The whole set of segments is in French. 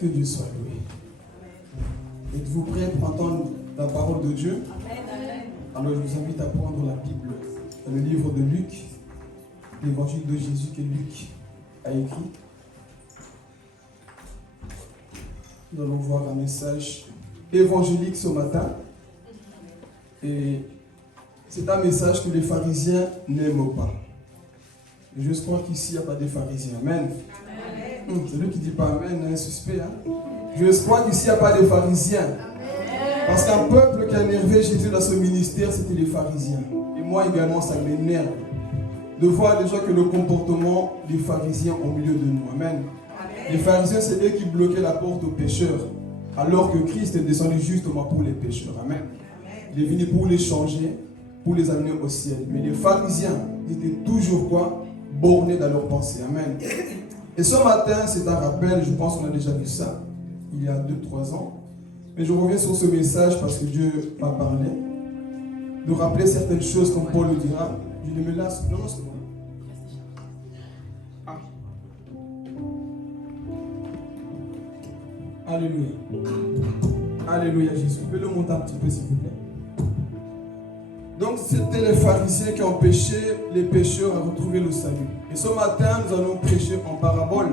Que Dieu soit loué. Êtes-vous prêts pour entendre la parole de Dieu? Alors je vous invite à prendre la Bible, dans le livre de Luc, l'évangile de Jésus que Luc a écrit. Nous allons voir un message évangélique ce matin. Et c'est un message que les pharisiens n'aiment pas. Et je crois qu'ici, il n'y a pas de pharisiens. Amen. Celui qui ne dit pas Amen est un suspect. Je crois qu'ici, il n'y a pas de pharisiens. Parce qu'un peuple qui a énervé Jésus dans ce ministère, c'était les pharisiens. Et moi également, ça m'énerve de voir déjà que le comportement des pharisiens au milieu de nous. Amen. Les pharisiens, c'est eux qui bloquaient la porte aux pécheurs, alors que Christ est descendu justement pour les pécheurs. Amen. Il est venu pour les changer, pour les amener au ciel. Mais les pharisiens étaient toujours quoi? Bornés dans leurs pensées. Amen. Et ce matin, c'est un rappel, je pense qu'on a déjà vu ça, il y a 2-3 ans. Mais je reviens sur ce message parce que Dieu m'a parlé. De rappeler certaines choses, comme Paul le dira. Je ne me lasse. Non, c'est bon. Ah. Alléluia. Alléluia, Jésus. Vous pouvez le monter un petit peu, s'il vous plaît. Donc, c'était les pharisiens qui ont empêché les pécheurs à retrouver le salut. Et ce matin, nous allons prêcher en parabole.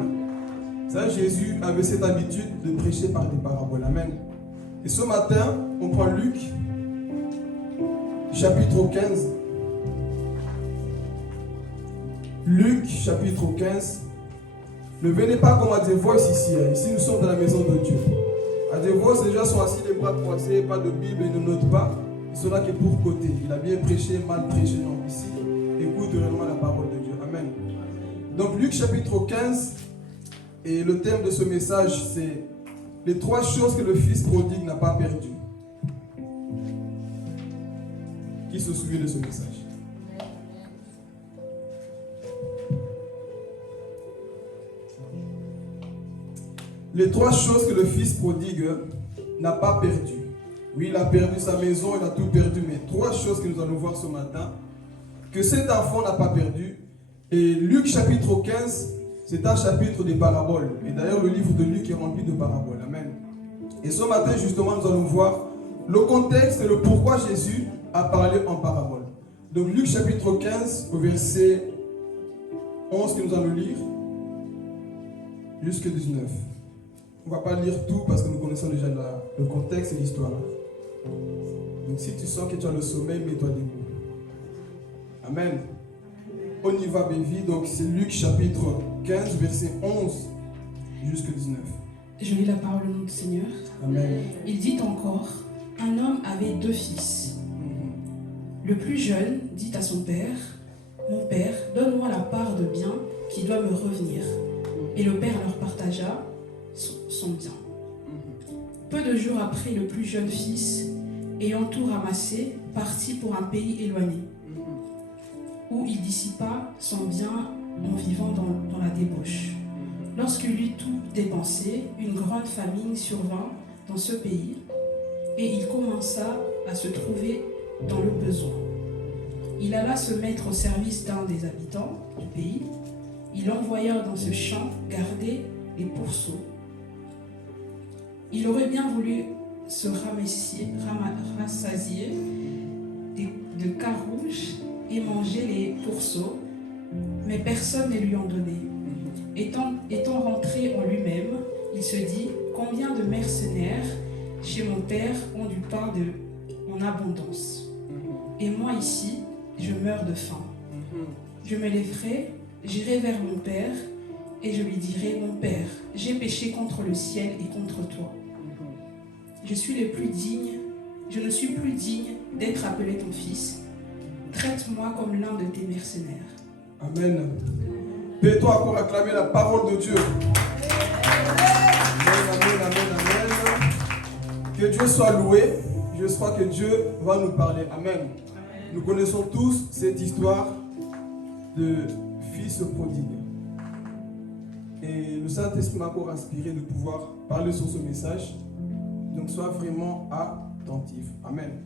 Ça, Jésus avait cette habitude de prêcher par des paraboles. Amen. Et ce matin, on prend Luc, chapitre 15. Luc, chapitre 15. Ne venez pas comme à des voix ici. Ici, nous sommes dans la maison de Dieu. À des voix, ces gens sont assis les bras croisés, pas de Bible, ils ne notent pas. Ils sont là que pour côté. Il a bien prêché, mal prêché. Non, ici, écoute réellement la parole de Dieu. Amen. Donc, Luc, chapitre 15. Et le thème de ce message, c'est les 3 choses que le fils prodigue n'a pas perdues. Qui se souvient de ce message? Les 3 choses que le fils prodigue n'a pas perdues. Oui, il a perdu sa maison, il a tout perdu, mais 3 choses que nous allons voir ce matin, que cet enfant n'a pas perdu. Et Luc chapitre 15, c'est un chapitre des paraboles. Et d'ailleurs, le livre de Luc est rempli de paraboles. Amen. Et ce matin, justement, nous allons voir le contexte et le pourquoi Jésus a parlé en parabole. Donc, Luc chapitre 15, au verset 11 que nous allons lire, jusqu'à 19. On ne va pas lire tout parce que nous connaissons déjà le contexte et l'histoire. Donc, si tu sens que tu as le sommeil, mets-toi debout. Amen. On y va, baby. Donc, c'est Luc chapitre 15, verset 11 jusqu'à 19. Je lis la parole au nom du Seigneur. Amen. Il dit encore, un homme avait 2 fils. Le plus jeune dit à son père, mon père, donne-moi la part de bien qui doit me revenir. Et le père leur partagea son bien. Peu de jours après, le plus jeune fils, ayant tout ramassé, partit pour un pays éloigné, où il dissipa son bien en vivant dans la débauche. Lorsqu'il eut tout dépensé, une grande famine survint dans ce pays, et il commença à se trouver dans le besoin. Il alla se mettre au service d'un des habitants du pays. Il envoya dans ce champ garder les pourceaux. Il aurait bien voulu se rassasier de carouges et manger les pourceaux, mais personne ne lui en donnait. Étant rentré en lui-même, il se dit, combien de mercenaires chez mon père ont du pain en abondance. Et moi ici, je meurs de faim. Je me lèverai, j'irai vers mon père, et je lui dirai, mon père, j'ai péché contre le ciel et contre toi. Je ne suis plus digne d'être appelé ton fils. Traite-moi comme l'un de tes mercenaires. Amen. Peux-toi encore acclamer la parole de Dieu. Amen, amen, amen. Que Dieu soit loué. Je crois que Dieu va nous parler. Amen. Nous connaissons tous cette histoire de fils prodigue. Et le Saint-Esprit m'a encore inspiré de pouvoir parler sur ce message. Donc sois vraiment attentif. Amen.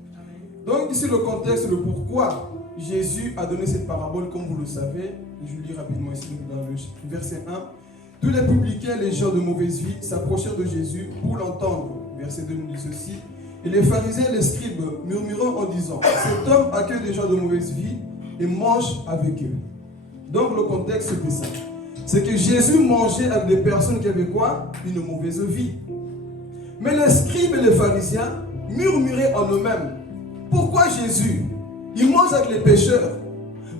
Donc ici le contexte, le pourquoi Jésus a donné cette parabole, comme vous le savez. Je lis rapidement ici dans le verset 1. Tous les publicains, les gens de mauvaise vie, s'approchèrent de Jésus pour l'entendre. Verset 2 nous dit ceci. Et les pharisiens et les scribes murmurant en disant, cet homme accueille des gens de mauvaise vie et mange avec eux. Donc le contexte c'était ça. C'est que Jésus mangeait avec des personnes qui avaient quoi? Une mauvaise vie. Mais les scribes et les pharisiens murmuraient en eux-mêmes. Pourquoi Jésus, il mange avec les pécheurs?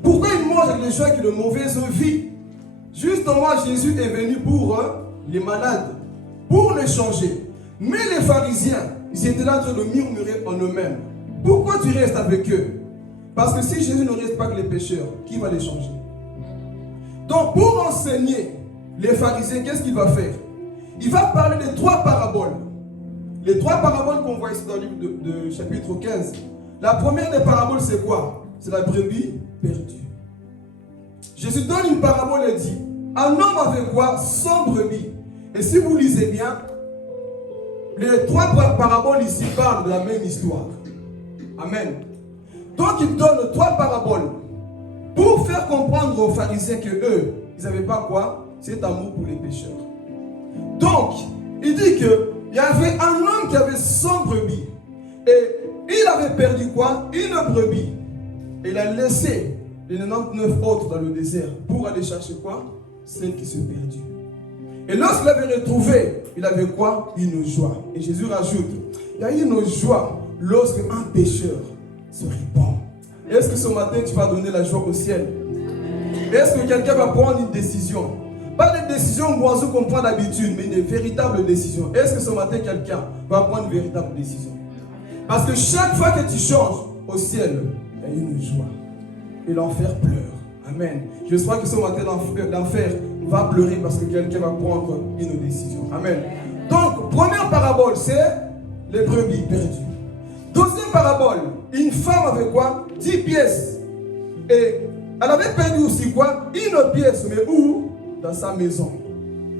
Pourquoi il mange avec les gens qui ont une mauvaise vie? Justement, Jésus est venu pour les malades, pour les changer. Mais les pharisiens, ils étaient là en train de murmurer en eux-mêmes. Pourquoi tu restes avec eux? Parce que si Jésus ne reste pas avec les pécheurs, qui va les changer? Donc, pour enseigner les pharisiens, qu'est-ce qu'il va faire? Il va parler des 3 paraboles. Les 3 paraboles qu'on voit ici dans le livre de chapitre 15. La première des paraboles, c'est quoi? C'est la brebis perdue. Jésus donne une parabole et dit, un homme avait quoi? 100 brebis. Et si vous lisez bien, les 3 paraboles ici parlent de la même histoire. Amen. Donc il donne 3 paraboles pour faire comprendre aux pharisiens que eux, ils n'avaient pas quoi? Cet amour pour les pécheurs. Donc, il dit qu'il y avait un homme qui avait 100 brebis. Et il avait perdu quoi? Une brebis. Et il a laissé les 99 autres dans le désert pour aller chercher quoi? Celle qui s'est perdue. Et lorsqu'il avait retrouvé, il avait quoi? Une joie. Et Jésus rajoute, il y a une joie lorsque un pécheur se répand. Est-ce que ce matin tu vas donner la joie au ciel? Est-ce que quelqu'un va prendre une décision? Pas des décisions oiseaux qu'on prend d'habitude, mais des véritables décisions. Est-ce que ce matin quelqu'un va prendre une véritable décision? Parce que chaque fois que tu changes au ciel, il y a une joie. Et l'enfer pleure. Amen. Je crois que ce matin, l'enfer va pleurer parce que quelqu'un va prendre une décision. Amen. Donc, première parabole, c'est les brebis perdues. Deuxième parabole, une femme avait quoi? 10 pièces. Et elle avait perdu aussi quoi? Une pièce. Mais où? Dans sa maison.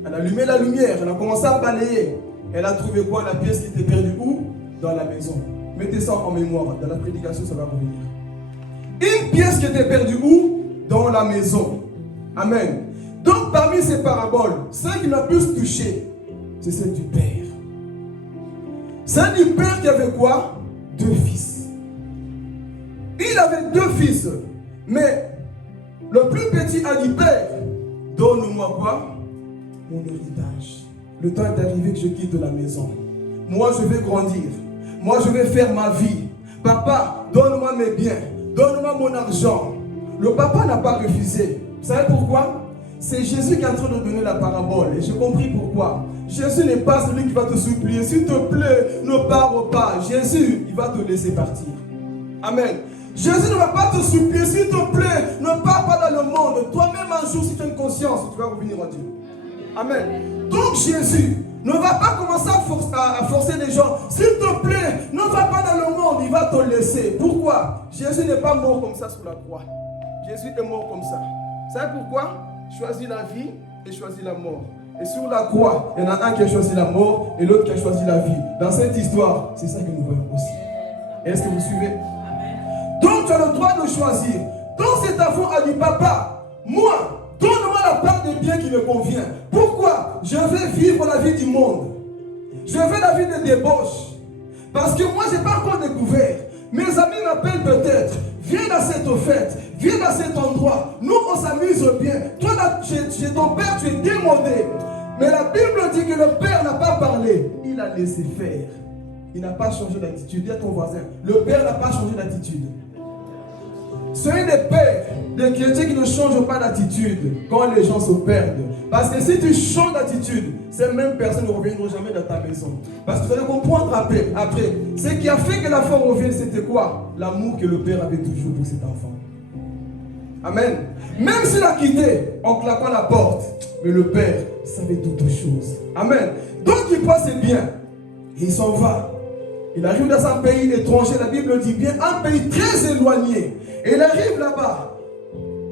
Elle a allumé la lumière. Elle a commencé à balayer. Elle a trouvé quoi? La pièce qui était perdue où? Dans la maison. Mettez ça en mémoire. Dans la prédication, ça va revenir. Une pièce qui était perdue où? Dans la maison. Amen. Donc parmi ces paraboles, celle qui m'a plus touché, c'est celle du Père. Celle du Père qui avait quoi? 2 fils. Il avait 2 fils. Mais le plus petit a dit, Père, donne-moi quoi? Mon héritage. Le temps est arrivé que je quitte la maison. Moi, je vais grandir. Moi, je vais faire ma vie. Papa, donne-moi mes biens. Donne-moi mon argent. Le papa n'a pas refusé. Vous savez pourquoi? C'est Jésus qui est en train de donner la parabole. Et j'ai compris pourquoi. Jésus n'est pas celui qui va te supplier. S'il te plaît, ne pars pas. Jésus, il va te laisser partir. Amen. Jésus ne va pas te supplier. S'il te plaît, ne pars pas dans le monde. Toi-même, un jour, si tu as une conscience, tu vas revenir en Dieu. Amen. Donc Jésus ne va pas commencer à forcer les gens. S'il te plaît, ne va pas dans le monde. Il va te laisser. Pourquoi? Jésus n'est pas mort comme ça sur la croix. Jésus est mort comme ça. Vous savez pourquoi? Choisis la vie et choisis la mort. Et sur la croix, il y en a un qui a choisi la mort et l'autre qui a choisi la vie. Dans cette histoire, c'est ça que nous voyons aussi. Est-ce que vous suivez? Donc tu as le droit de choisir. Donc cet enfant a dit, papa, moi, donne-moi la part des biens qui me convient. Pourquoi? Je vais vivre la vie du monde. Je veux la vie de débauche. Parce que moi, je n'ai pas encore découvert. Mes amis m'appellent peut-être. Viens dans cette fête. Viens dans cet endroit. Nous, on s'amuse bien. Toi, chez ton père, tu es démodé. Mais la Bible dit que le père n'a pas parlé. Il a laissé faire. Il n'a pas changé d'attitude. Dis à ton voisin, le père n'a pas changé d'attitude. Soyez des pères, des chrétiens qui ne changent pas d'attitude quand les gens se perdent. Parce que si tu changes d'attitude, ces mêmes personnes ne reviendront jamais dans ta maison. Parce que vous allez comprendre après, ce qui a fait que la femme revienne, c'était quoi? L'amour que le père avait toujours pour cet enfant. Amen. Même s'il a quitté en claquant la porte, mais le père savait d'autres choses. Amen. Donc il prend ses biens, il s'en va. Il arrive dans un pays étranger, la Bible dit bien, un pays très éloigné. Et il arrive là-bas.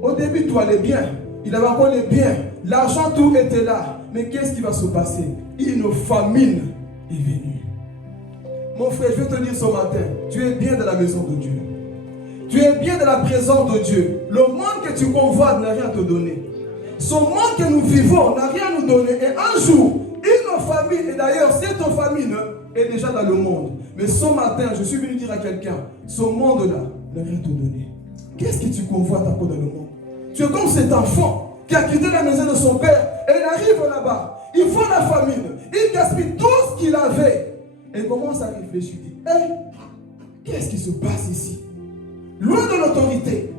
Au début, tout allait bien. Il avait encore les biens. L'argent, tout était là. Mais qu'est-ce qui va se passer? Une famine est venue. Mon frère, je vais te dire ce matin, tu es bien dans la maison de Dieu. Tu es bien dans la présence de Dieu. Le monde que tu convoites n'a rien à te donner. ce monde que nous vivons n'a rien à nous donner. Et un jour, une famille, et d'ailleurs cette famille est déjà dans le monde. Mais ce matin, je suis venu dire à quelqu'un, ce monde-là n'a rien te donner. Qu'est-ce que tu convoites à cause dans le monde? Tu es comme cet enfant qui a quitté la maison de son père et il arrive là-bas. Il voit la famine, il gaspille tout ce qu'il avait. Et il commence à réfléchir. Il dit, hey, qu'est-ce qui se passe ici? Loin de l'autorité,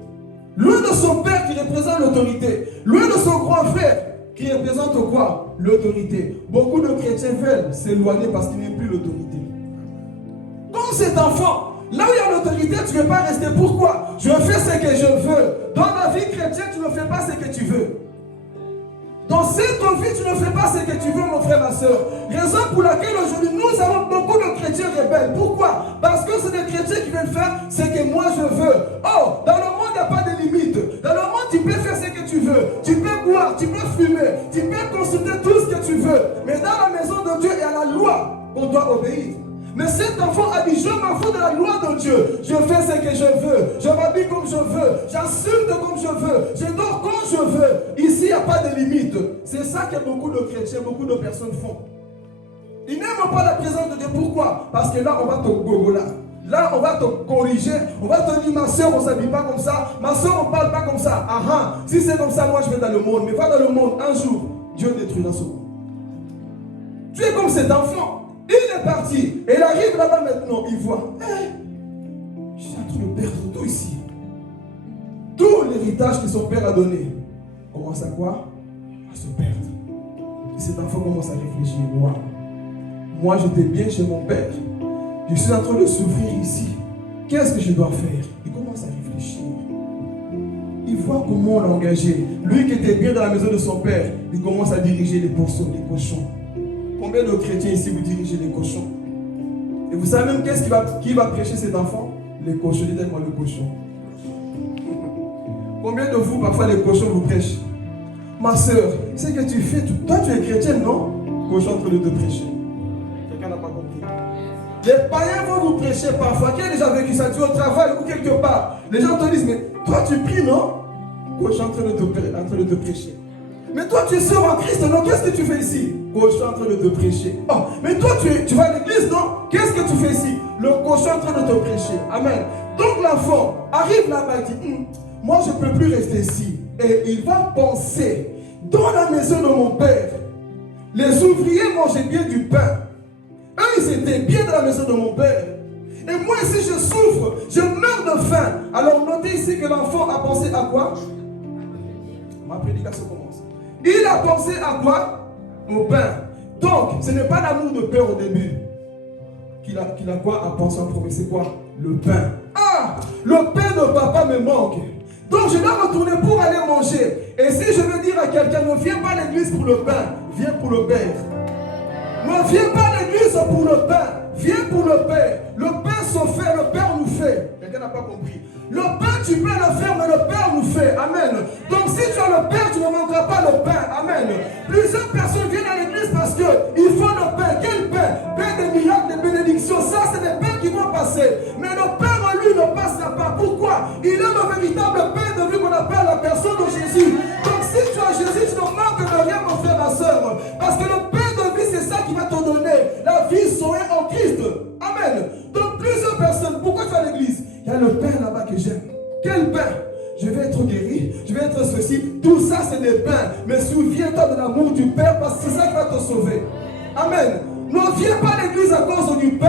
loin de son père qui représente l'autorité, loin de son grand frère qui représente quoi? L'autorité. Beaucoup de chrétiens veulent s'éloigner parce qu'il n'y a plus l'autorité. Comme cet enfant, là où il y a l'autorité, tu ne veux pas rester. Pourquoi? Je fais ce que je veux. Dans la vie chrétienne, tu ne fais pas ce que tu veux. Dans cette vie, tu ne fais pas ce que tu veux, mon frère, ma soeur. Raison pour laquelle aujourd'hui, nous avons beaucoup de chrétiens rebelles. Pourquoi? Parce que c'est des chrétiens qui veulent faire ce que moi je veux. Oh, dans le monde, il n'y a pas de limite. Dans le monde, tu peux faire ce que tu veux. Tu peux boire, tu peux fumer, tu peux consulter tout ce que tu veux. Mais dans la maison de Dieu, il y a la loi qu'on doit obéir. Mais cet enfant a dit, je m'en fous de la loi de Dieu. Je fais ce que je veux. Je m'habille comme je veux. J'insulte comme je veux. Je dors quand je veux. Ici, il n'y a pas de limite. C'est ça que beaucoup de chrétiens, beaucoup de personnes font. Ils n'aiment pas la présence de Dieu. Pourquoi? Parce que là, on va te gogola. Là, on va te corriger. On va te dire, ma soeur, on ne s'habille pas comme ça. Ma soeur, on ne parle pas comme ça. Ah ah. Si c'est comme ça, moi, je vais dans le monde. Mais va dans le monde. Un jour, Dieu détruira ce monde. Tu es comme cet enfant. Il est parti. Et il arrive là-bas maintenant. Il voit. Hey, je suis en train de perdre tout ici. Tout l'héritage que son père a donné commence à quoi? À se perdre. Et cet enfant commence à réfléchir. Wow. Moi, j'étais bien chez mon père. Je suis en train de souffrir ici. Qu'est-ce que je dois faire? Il commence à réfléchir. Il voit comment on l'a engagé. Lui qui était bien dans la maison de son père, il commence à diriger les pourceaux, les cochons. Combien de chrétiens ici vous dirigez les cochons? Et vous savez même qui va prêcher cet enfant? Les cochons, dites-moi le cochon. Combien de vous, parfois, les cochons vous prêchent? Ma soeur, c'est que tu fais, toi tu es chrétienne, non? Cochon en train de te prêcher. Quelqu'un n'a pas compris. Les païens vont vous prêcher parfois. Qui a déjà vécu ça? Tu es au travail ou quelque part. Les gens te disent, mais toi tu pries, non? Cochon en train de te prêcher. Mais toi tu es sœur en Christ, non? Qu'est-ce que tu fais ici? Cochon en train de te prêcher. Oh, mais toi tu vas à l'église, non? Qu'est-ce que tu fais ici? Le cochon en train de te prêcher. Amen. Donc l'enfant arrive là-bas et dit, moi je ne peux plus rester ici. Et il va penser, dans la maison de mon père, les ouvriers mangeaient bien du pain. Eux, ils étaient bien dans la maison de mon père. Et moi ici je souffre, je meurs de faim. Alors notez ici que l'enfant a pensé à quoi? Ma prédication commence. Il a pensé à quoi? Au pain. Donc, ce n'est pas l'amour de père au début. Qu'il a quoi à penser en premier? C'est quoi? Le pain. Ah! Le pain de papa me manque. Donc, je dois retourner pour aller manger. Et si je veux dire à quelqu'un, ne viens pas à l'église pour le pain, viens pour le père. Ne viens pas à l'église pour le pain, viens pour le père. Le pain se fait, le père nous fait. Quelqu'un n'a pas compris. Le pain, tu peux le faire, mais le Père nous fait. Amen. Donc si tu as le Père, tu ne manqueras pas le pain. Amen. Plusieurs personnes viennent à l'église parce qu'ils font le pain. Quel pain? Pain de miracles, de bénédictions. Ça, c'est des pains qui vont passer. Mais le pain en lui ne passera pas. Pourquoi? Il est le véritable pain de vie qu'on appelle la personne de Jésus. Donc si tu as Jésus, tu ne manques de rien, mon frère, ma soeur. Parce que le pain de vie, c'est ça qui va te donner la vie sauvée en Christ. Amen. Donc plusieurs personnes, pourquoi tu vas à l'église? Il y a le pain là-bas que j'aime. Quel pain? Je vais être guéri, je vais être ceci. Tout ça, c'est des pains. Mais souviens-toi de l'amour du Père parce que c'est ça qui va te sauver. Amen. Ne viens pas à l'église à cause du pain.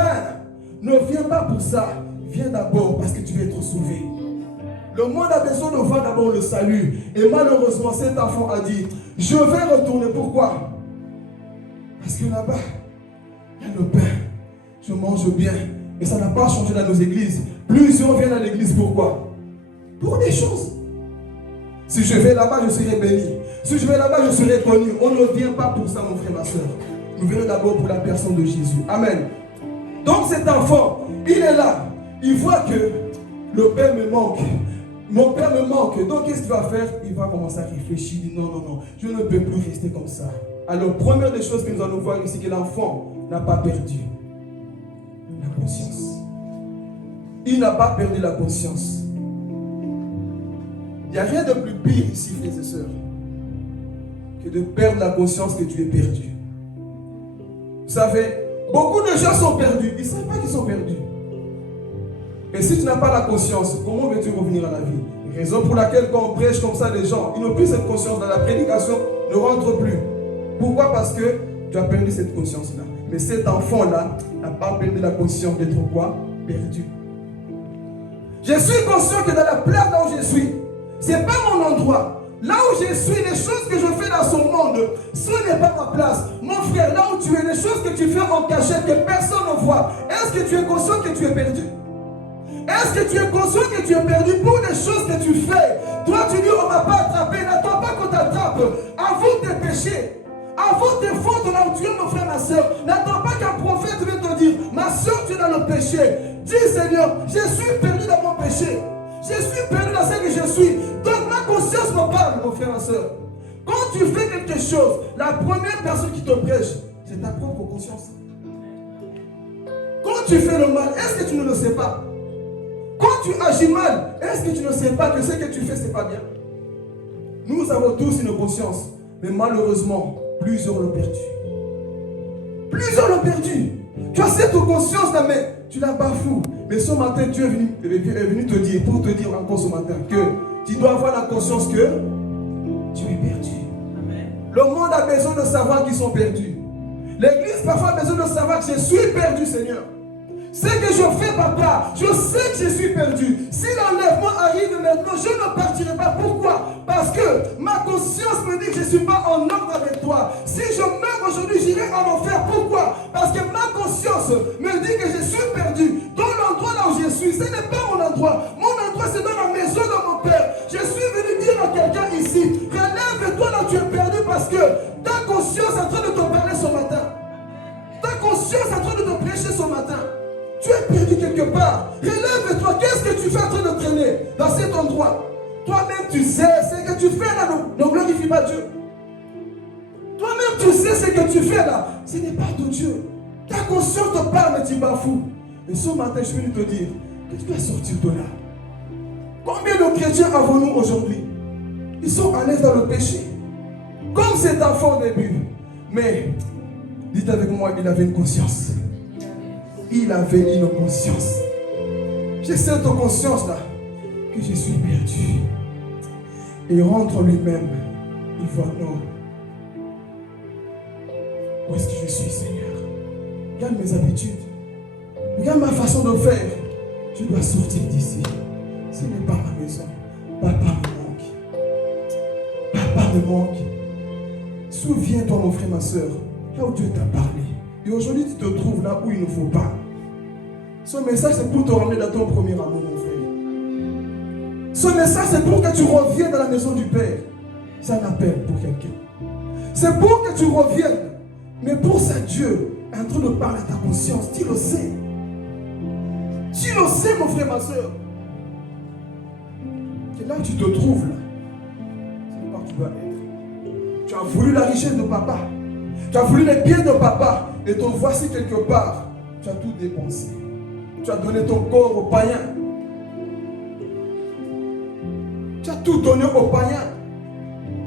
Ne viens pas pour ça. Viens d'abord parce que tu vas être sauvé. Le monde a besoin de voir d'abord le salut. Et malheureusement, cet enfant a dit, je vais retourner. Pourquoi? Parce que là-bas, il y a le pain. Je mange bien. Et ça n'a pas changé dans nos églises. Plusieurs viennent à l'église, pourquoi? Pour des choses. Si je vais là-bas, je serai béni. Si je vais là-bas, je serai connu. On ne vient pas pour ça, mon frère, ma soeur. Nous venons d'abord pour la personne de Jésus. Amen. Donc cet enfant, il est là. Il voit que le père me manque. Mon père me manque. Donc qu'est-ce qu'il va faire? Il va commencer à réfléchir. Il dit non, non, non. Je ne peux plus rester comme ça. Alors, première des choses que nous allons voir ici, que l'enfant n'a pas perdu la conscience. Il n'a pas perdu la conscience. Il n'y a rien de plus pire ici, frères et sœurs. que de perdre la conscience que tu es perdu. Vous savez, beaucoup de gens sont perdus. Ils ne savent pas qu'ils sont perdus. Et si tu n'as pas la conscience, comment veux-tu revenir à la vie? Raison pour laquelle quand on prêche comme ça, les gens, ils n'ont plus cette conscience. Dans la prédication, ne rentre plus. Pourquoi? Parce que tu as perdu cette conscience-là. Mais cet enfant-là n'a pas perdu la conscience d'être quoi? Perdu. Je suis conscient que dans la place là où je suis, ce n'est pas mon endroit. Là où je suis, les choses que je fais dans ce monde, ce n'est pas ma place. Mon frère, là où tu es, les choses que tu fais en cachette, que personne ne voit, est-ce que tu es conscient que tu es perdu? Est-ce que tu es conscient que tu es perdu pour les choses que tu fais? Toi, tu dis, on ne m'a pas attrapé. N'attends pas qu'on t'attrape. Avoue tes péchés. Avoue tes fautes là où tu es, mon frère, ma soeur. N'attends pas qu'un prophète vienne te dire, ma soeur, tu es dans le péché. Dis, Seigneur, je suis perdu dans mon péché. Je suis perdu dans ce que je suis. Donc ma conscience me parle, mon frère, ma soeur. Quand tu fais quelque chose, la première personne qui te prêche, c'est ta propre conscience. Quand tu fais le mal, est-ce que tu ne le sais pas? Quand tu agis mal, est-ce que tu ne sais pas que ce que tu fais, ce n'est pas bien? Nous avons tous une conscience, mais malheureusement, plusieurs l'ont perdu. Plusieurs l'ont perdu. Tu as cette conscience-là, mais tu la bafoues. Mais ce matin, Dieu est venu te dire, pour te dire encore ce matin, que tu dois avoir la conscience que tu es perdu. Amen. Le monde a besoin de savoir qu'ils sont perdus. L'église parfois a besoin de savoir que je suis perdu, Seigneur. Ce que je fais, papa, je sais que je suis perdu. Si l'enlèvement arrive maintenant, je ne partirai pas. Pourquoi? Parce que ma conscience me dit que je ne suis pas en ordre avec toi. Si je meurs aujourd'hui, j'irai en enfer. Pourquoi? Parce que ma conscience me dit que je suis perdu. Dans l'endroit là où je suis, ce n'est pas mon endroit. Mon endroit, c'est dans la maison de mon Père. Je suis venu dire à quelqu'un ici, relève-toi là où tu es perdu parce que ta conscience est en train de te parler ce matin. Ta conscience est en train de te prêcher ce matin. Tu es perdu quelque part. Relève-toi. Qu'est-ce que tu fais en train de traîner dans cet endroit? Toi-même, tu sais ce que tu fais là. Ne glorifie pas Dieu. Toi-même, tu sais ce que tu fais là. Ce n'est pas de Dieu. Ta conscience te parle, mais tu bafoues. Et ce matin, je suis venu te dire que tu dois sortir de là. Combien de chrétiens avons-nous aujourd'hui? Ils sont à l'aise dans le péché. Comme cet enfant au début. Mais, dites avec moi, il avait une conscience. Il avait une conscience. J'ai cette conscience-là que je suis perdu. Et il rentre en lui-même. Il voit non. Où est-ce que je suis, Seigneur? Regarde mes habitudes. Regarde ma façon de faire. Je dois sortir d'ici. Ce n'est pas ma maison. Papa me manque. Papa me manque. Souviens-toi, mon frère, ma soeur, là où Dieu t'a parlé. Et aujourd'hui, tu te trouves là où il ne faut pas. Ce message, c'est pour te ramener dans ton premier amour, mon frère. Ce message, c'est pour que tu reviennes dans la maison du Père. C'est un appel pour quelqu'un. C'est pour que tu reviennes. Mais pour ça, Dieu est en train de parler à ta conscience. Tu le sais. Tu le sais, mon frère, ma soeur. Que là où tu te trouves, là, c'est là où tu dois être. Tu as voulu la richesse de papa. Tu as voulu les biens de papa. Et te voici quelque part. Tu as tout dépensé. Tu as donné ton corps aux païens. Tu as tout donné aux païens.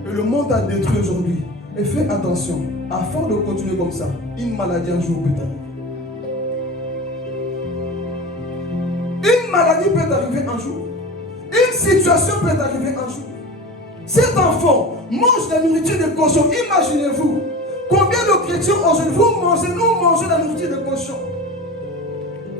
Et le monde a détruit aujourd'hui. Et fais attention. Afin de continuer comme ça, une maladie un jour peut arriver. Une maladie peut arriver un jour. Une situation peut arriver un jour. Cet enfant mange la nourriture de cochon. Imaginez-vous. Combien de chrétiens aujourd'hui, vous mangez, nous mangeons la nourriture de cochon.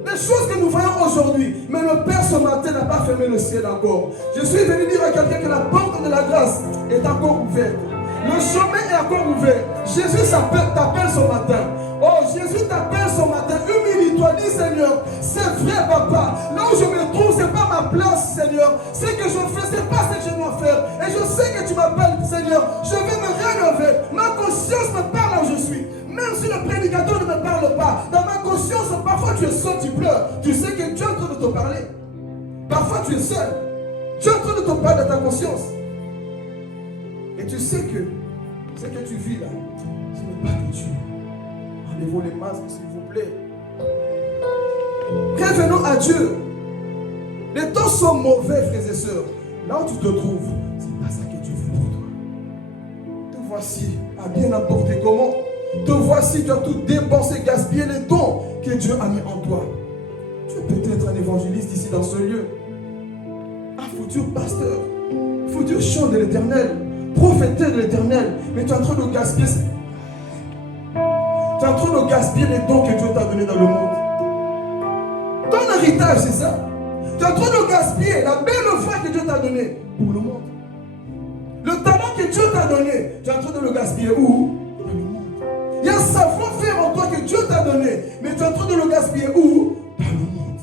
Les choses que nous voyons aujourd'hui, mais le Père ce matin n'a pas fermé le ciel encore. Je suis venu dire à quelqu'un que la porte de la grâce est encore ouverte. Le chemin est encore ouvert. Jésus t'appelle ce matin. Oh, Jésus t'appelle ce matin. Humilie-toi, dis Seigneur, c'est vrai papa. Là où je me trouve, ce n'est pas ma place, Seigneur. Ce que je fais, ce n'est pas ce que je dois faire. Et je sais que tu m'appelles, Seigneur. Je vais me rénover. Ma conscience me parle là où je suis. Même si le prédicateur ne me parle pas, dans ma conscience, parfois tu es seul, tu pleures. Tu sais que Dieu est en train de te parler. Parfois tu es seul. Dieu est en train de te parler dans ta conscience. Et tu sais que ce que tu vis là, ce n'est pas de Dieu. Enlevez-vous les masques, s'il vous plaît. Revenons à Dieu. Les temps sont mauvais, frères et sœurs. Là où tu te trouves, ce n'est pas ça que Dieu veut pour toi. Te voici à bien n'importe comment. Te voici, tu as tout dépensé, gaspillé les dons que Dieu a mis en toi. Tu es peut-être un évangéliste ici dans ce lieu. Un futur pasteur, futur chant de l'Éternel, prophéteur de l'Éternel. Mais tu es en train de gaspiller. Tu es en train de gaspiller les dons que Dieu t'a donnés dans le monde. Ton héritage, c'est ça. Tu es en train de gaspiller la belle foi que Dieu t'a donnée pour le monde. Le talent que Dieu t'a donné, tu es en train de le gaspiller où? Dans le monde. Il y a un savoir-faire en toi que Dieu t'a donné, mais tu es en train de le gaspiller où? Dans le monde.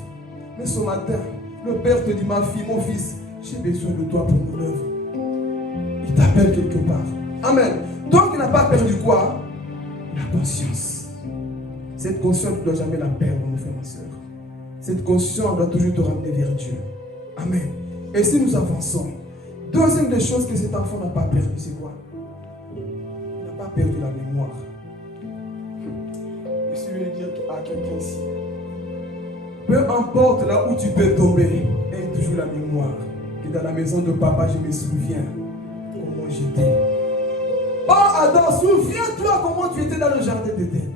Mais ce matin, le Père te dit, ma fille, mon fils, j'ai besoin de toi pour mon œuvre. Il t'appelle quelque part. Amen. Donc il n'a pas perdu quoi? La conscience. Cette conscience, tu ne dois jamais la perdre, mon frère, ma soeur. Cette conscience doit toujours te ramener vers Dieu. Amen. Et si nous avançons, deuxième des choses que cet enfant n'a pas perdu, c'est quoi? Il n'a pas perdu la mémoire. Je suis venu dire à quelqu'un ici, peu importe là où tu peux tomber, aie toujours la mémoire. Que dans la maison de papa, je me souviens comment j'étais. Oh Adam, souviens-toi comment tu étais dans le jardin d'Éden.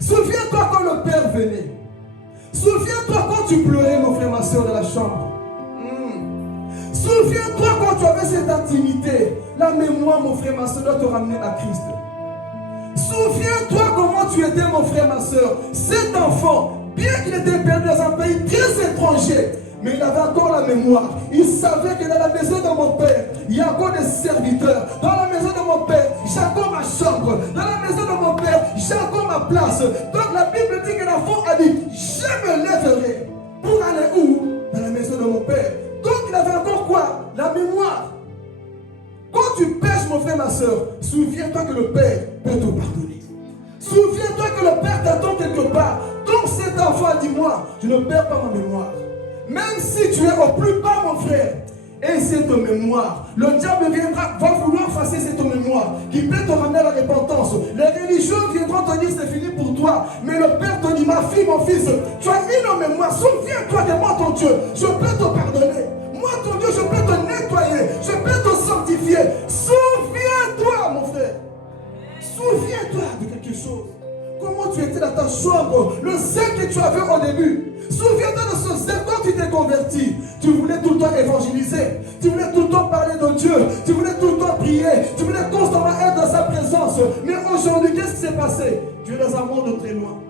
Souviens-toi quand le Père venait. Souviens-toi quand tu pleurais, mon frère, ma soeur, dans la chambre. Souviens-toi quand tu avais cette intimité. La mémoire, mon frère, ma soeur, doit te ramener à Christ. Souviens-toi comment tu étais, mon frère, ma soeur. Cet enfant, bien qu'il était perdu dans un pays très étranger, mais il avait encore la mémoire. Il savait que dans la maison de mon père, il y a encore des serviteurs. Dans la maison de mon père, j'ai encore ma chambre. Dans la maison de mon père, j'ai encore ma place. Donc la Bible dit que l'enfant a dit, je me lèverai pour aller où? Dans la maison de mon père. Donc il avait encore quoi? La mémoire. Quand tu pêches, mon frère, ma soeur, souviens-toi que le Père peut te pardonner. Souviens-toi que le Père t'attend quelque part. Donc cet enfant a dit, moi, je ne perds pas ma mémoire. Même si tu es au plus bas, mon frère, et cette mémoire, le diable va vouloir effacer cette mémoire qui peut te ramener à la repentance. Les religieux viendront te dire c'est fini pour toi. Mais le Père te dit, ma fille, mon fils, tu as une mémoire. Souviens-toi de moi, ton Dieu. Je peux te pardonner. Moi, ton Dieu, je peux te nettoyer. Je peux te sanctifier. Souviens-toi, mon frère. Souviens-toi de quelque chose. Comment tu étais dans ta chambre, le zèle que tu avais au début. Souviens-toi de ce zèle quand tu t'es converti. Tu voulais tout le temps évangéliser. Tu voulais tout le temps parler de Dieu. Tu voulais tout le temps prier. Tu voulais constamment être dans sa présence. Mais aujourd'hui, qu'est-ce qui s'est passé? Tu es dans un monde très loin.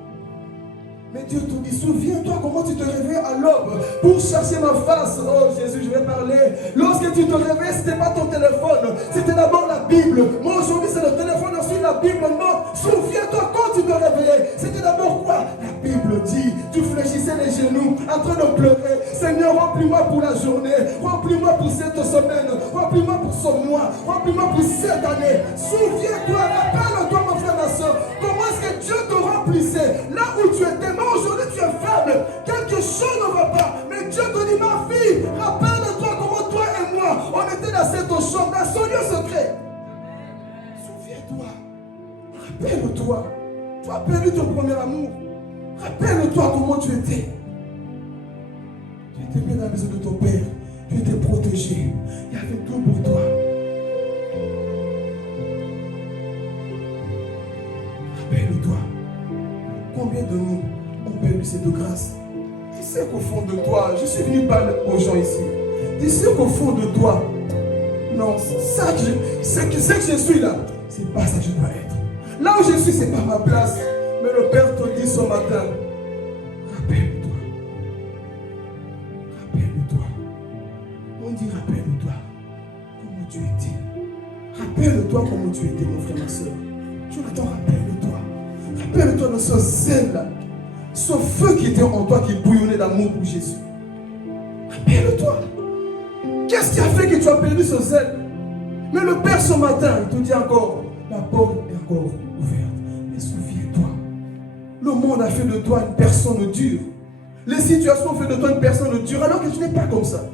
Mais Dieu te dit, souviens-toi comment tu te réveillais à l'aube pour chercher ma face. Oh Jésus, je vais parler. Lorsque tu te réveillais, ce n'était pas ton téléphone. C'était d'abord la Bible. Moi aujourd'hui, c'est le téléphone, ensuite la Bible. Non, souviens-toi quand tu te réveillais. C'était d'abord quoi? La Bible dit, tu fléchissais les genoux en train de pleurer. Seigneur, remplis-moi pour la journée. Remplis-moi pour cette semaine. Remplis-moi pour ce mois. Remplis-moi pour cette année. Souviens-toi, rappelle-toi, mon frère, ma soeur. Comment est-ce que Dieu te remplissait là où tu étais? Aujourd'hui tu es faible, quelque chose ne va pas, mais Dieu te dit, ma fille, rappelle-toi comment toi et moi, on était dans cette chambre, dans son lieu secret. Souviens-toi, rappelle-toi, tu as perdu ton premier amour, rappelle-toi comment tu étais. Tu étais bien dans la maison de ton père, tu étais protégé, il y avait tout pour toi. Rappelle-toi, combien de nous ont perdu cette grâce? Tu sais qu'au fond de toi, je suis venu parler aux gens ici. Tu sais qu'au fond de toi, non, c'est que je suis là, c'est pas ça que je dois être. Là où je suis, c'est pas ma place. Mais le Père te dit ce matin, rappelle-toi. Rappelle-toi. On dit rappelle-toi comment tu étais. Rappelle-toi comment tu étais, mon frère, ma soeur. Jonathan, rappelle-toi. Rappelle-toi de ce zèle-là. Ce feu qui était en toi, qui bouillonnait d'amour pour Jésus. Rappelle-toi. Qu'est-ce qui a fait que tu as perdu ce zèle? Mais le Père ce matin, il te dit encore, la porte est encore ouverte. Mais souviens-toi, le monde a fait de toi une personne dure. Les situations ont fait de toi une personne dure, alors que tu n'es pas comme ça.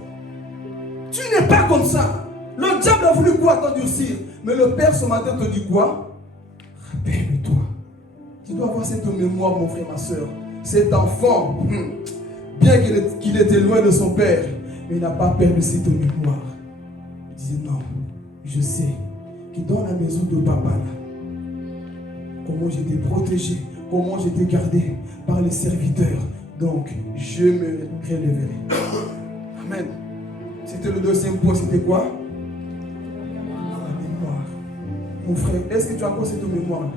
Tu n'es pas comme ça. Le diable a voulu quoi t'endurcir? Mais le Père ce matin te dit quoi? Rappelle-toi. Tu dois avoir cette mémoire, mon frère, ma soeur. Cet enfant, bien qu'il était loin de son père, mais il n'a pas perdu cette mémoire. Il disait non, je sais qui dans la maison de papa, là, comment j'étais protégé, comment j'étais gardé par les serviteurs. Donc, je me relèverai. Amen. C'était le deuxième point, c'était quoi? La mémoire. Mon frère, est-ce que tu as encore cette mémoire?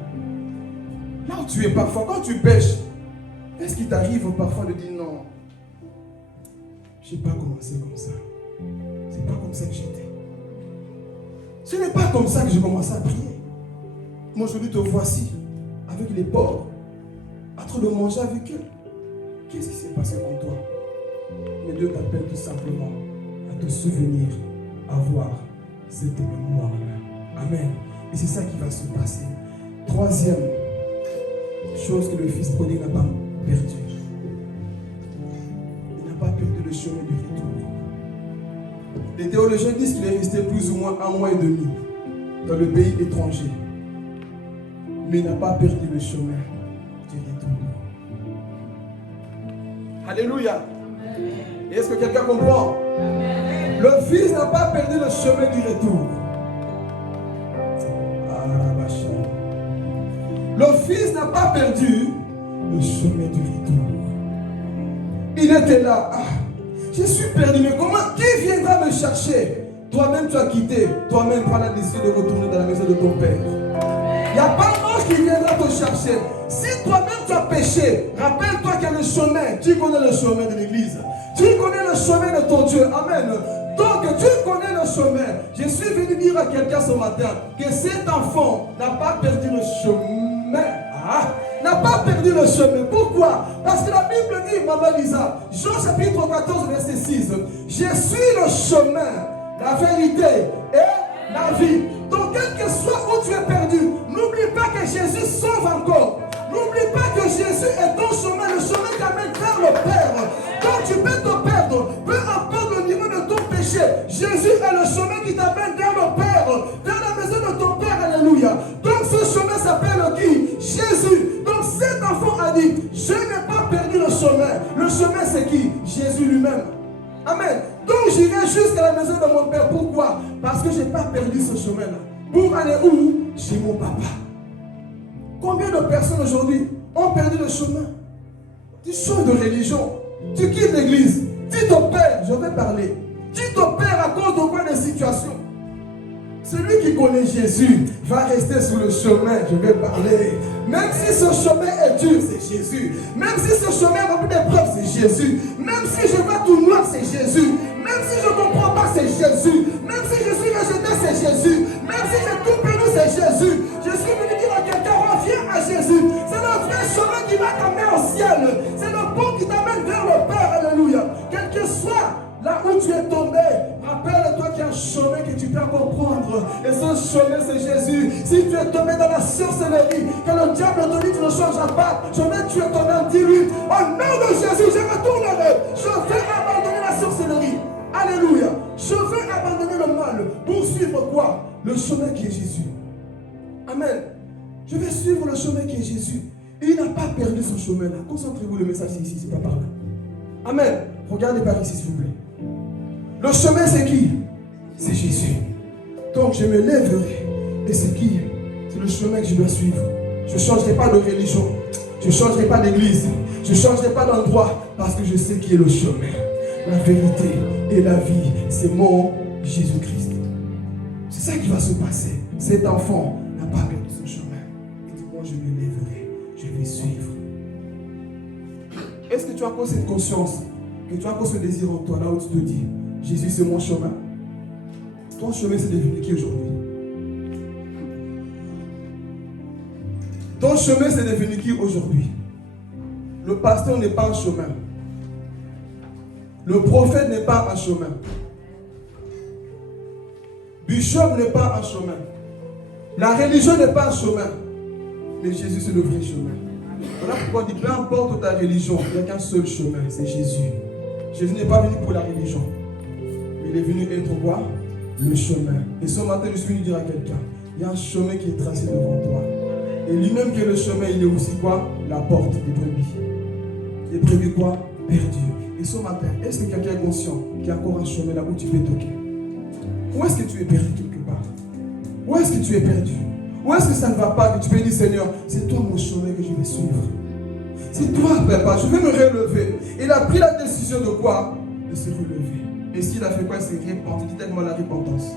Là où tu es parfois, quand tu pêches, est-ce qu'il t'arrive parfois de dire non, je n'ai pas commencé comme ça. C'est pas comme ça que j'étais. Ce n'est pas comme ça que j'ai commencé à prier. Moi aujourd'hui te voici avec les pauvres, en train de manger avec eux. Qu'est-ce qui s'est passé en toi? Mais Dieu t'appelle tout simplement à te souvenir, à voir cette mémoire-là. Amen. Et c'est ça qui va se passer. Troisième chose que le fils prodigue n'a pas perdu. Il n'a pas perdu le chemin du retour. Les théologiens disent qu'il est resté plus ou moins 1 mois et demi dans le pays étranger. Mais il n'a pas perdu le chemin du retour. Alléluia. Est-ce que quelqu'un comprend? Amen. Le fils n'a pas perdu le chemin du retour. Le fils n'a pas perdu le chemin du retour. Il était là. Ah, je suis perdu, mais comment? Qui viendra me chercher? Toi-même tu as quitté. Toi-même tu as la décision de retourner dans la maison de ton père. Il n'y a pas d'ange qui viendra te chercher. Si toi-même tu as péché, rappelle-toi qu'il y a le chemin. Tu connais le chemin de l'église. Tu connais le chemin de ton Dieu. Amen. Donc tu connais le chemin. Je suis venu dire à quelqu'un ce matin que cet enfant n'a pas perdu le chemin. N'a pas perdu le chemin. Pourquoi? Parce que la Bible dit, Maman Lisa, Jean chapitre 14, verset 6, je suis le chemin, la vérité et la vie. Donc quel que soit où tu es perdu, n'oublie pas que Jésus sauve encore. N'oublie pas que Jésus est ton chemin, le chemin qui amène vers le Père. Donc tu peux te perdre, peu importe le niveau de ton péché. Jésus est le chemin qui t'amène vers le Père, vers la maison de ton Père. Alléluia. Donc ce chemin s'appelle qui? Jésus. Donc cet enfant a dit, je n'ai pas perdu le chemin. Le chemin c'est qui? Jésus lui-même. Amen. Donc j'irai jusqu'à la maison de mon Père. Pourquoi? Parce que je n'ai pas perdu ce chemin-là. Pour aller où? Chez mon papa. Combien de personnes aujourd'hui ont perdu le chemin? Tu changes de religion. Tu quittes l'église. Tu te perds. Je vais parler. Tu te perds à cause de quoi? Des situations. Celui qui connaît Jésus va rester sur le chemin. Je vais parler. Même si ce chemin est dur, c'est Jésus. Même si ce chemin est rempli d'épreuves, c'est Jésus. Même si je vois tout noir, c'est Jésus. Même si je ne comprends pas, c'est Jésus. Même si je suis rejeté, c'est Jésus. Même si j'ai tout perdu, c'est Jésus. Je suis venu dire à quelqu'un, reviens à Jésus. C'est le vrai chemin qui va t'amener au ciel. C'est le pont qui t'amène vers le Père. Alléluia. Quel que soit là où tu es tombé, rappelle-toi qu'il y a un chemin que tu peux encore prendre. Et ce chemin, c'est Jésus. Si tu es tombé dans la sorcellerie, que le diable te dit tu ne changeras pas, je vais tuer ton âme, dis-lui, au nom de Jésus, je retournerai. Je vais abandonner la sorcellerie. Alléluia. Je vais abandonner le mal pour suivre quoi? Le chemin qui est Jésus. Amen. Je vais suivre le chemin qui est Jésus. Et il n'a pas perdu ce chemin-là. Concentrez-vous, le message c'est ici, c'est pas par là. Amen. Regardez par ici, s'il vous plaît. Le chemin, c'est qui? C'est Jésus. Donc, je me lèverai. Et c'est qui? C'est le chemin que je dois suivre. Je ne changerai pas de religion. Je ne changerai pas d'église. Je ne changerai pas d'endroit. Parce que je sais qui est le chemin. La vérité et la vie. C'est mon Jésus-Christ. C'est ça qui va se passer. Cet enfant n'a pas perdu son chemin. Il dit, moi, je me lèverai. Je vais suivre. Est-ce que tu as encore cette conscience? Que tu as encore ce désir en toi, là où tu te dis, Jésus c'est mon chemin. Ton chemin c'est devenu qui aujourd'hui? Ton chemin c'est devenu qui aujourd'hui? Le pasteur n'est pas un chemin. Le prophète n'est pas un chemin. Bishop n'est pas un chemin. La religion n'est pas un chemin. Mais Jésus c'est le vrai chemin. Voilà pourquoi on dit, peu importe ta religion, il n'y a qu'un seul chemin, c'est Jésus. Jésus n'est pas venu pour la religion. Il est venu être quoi? Le chemin. Et ce matin, je suis venu dire à quelqu'un, il y a un chemin qui est tracé devant toi. Et lui-même qui est le chemin, il est aussi quoi? La porte des brebis. Les brebis quoi? Perdues. Et ce matin, est-ce que quelqu'un est conscient qu'il y a encore un chemin là où tu peux toquer? Où est-ce que tu es perdu quelque part? Où est-ce que tu es perdu? Où est-ce que ça ne va pas? Que tu peux dire, Seigneur, c'est toi mon chemin que je vais suivre. C'est toi, papa, je vais me relever. Il a pris la décision de quoi? De se relever. Et s'il a fait quoi? Il s'est repenti. Dis tellement la repentance.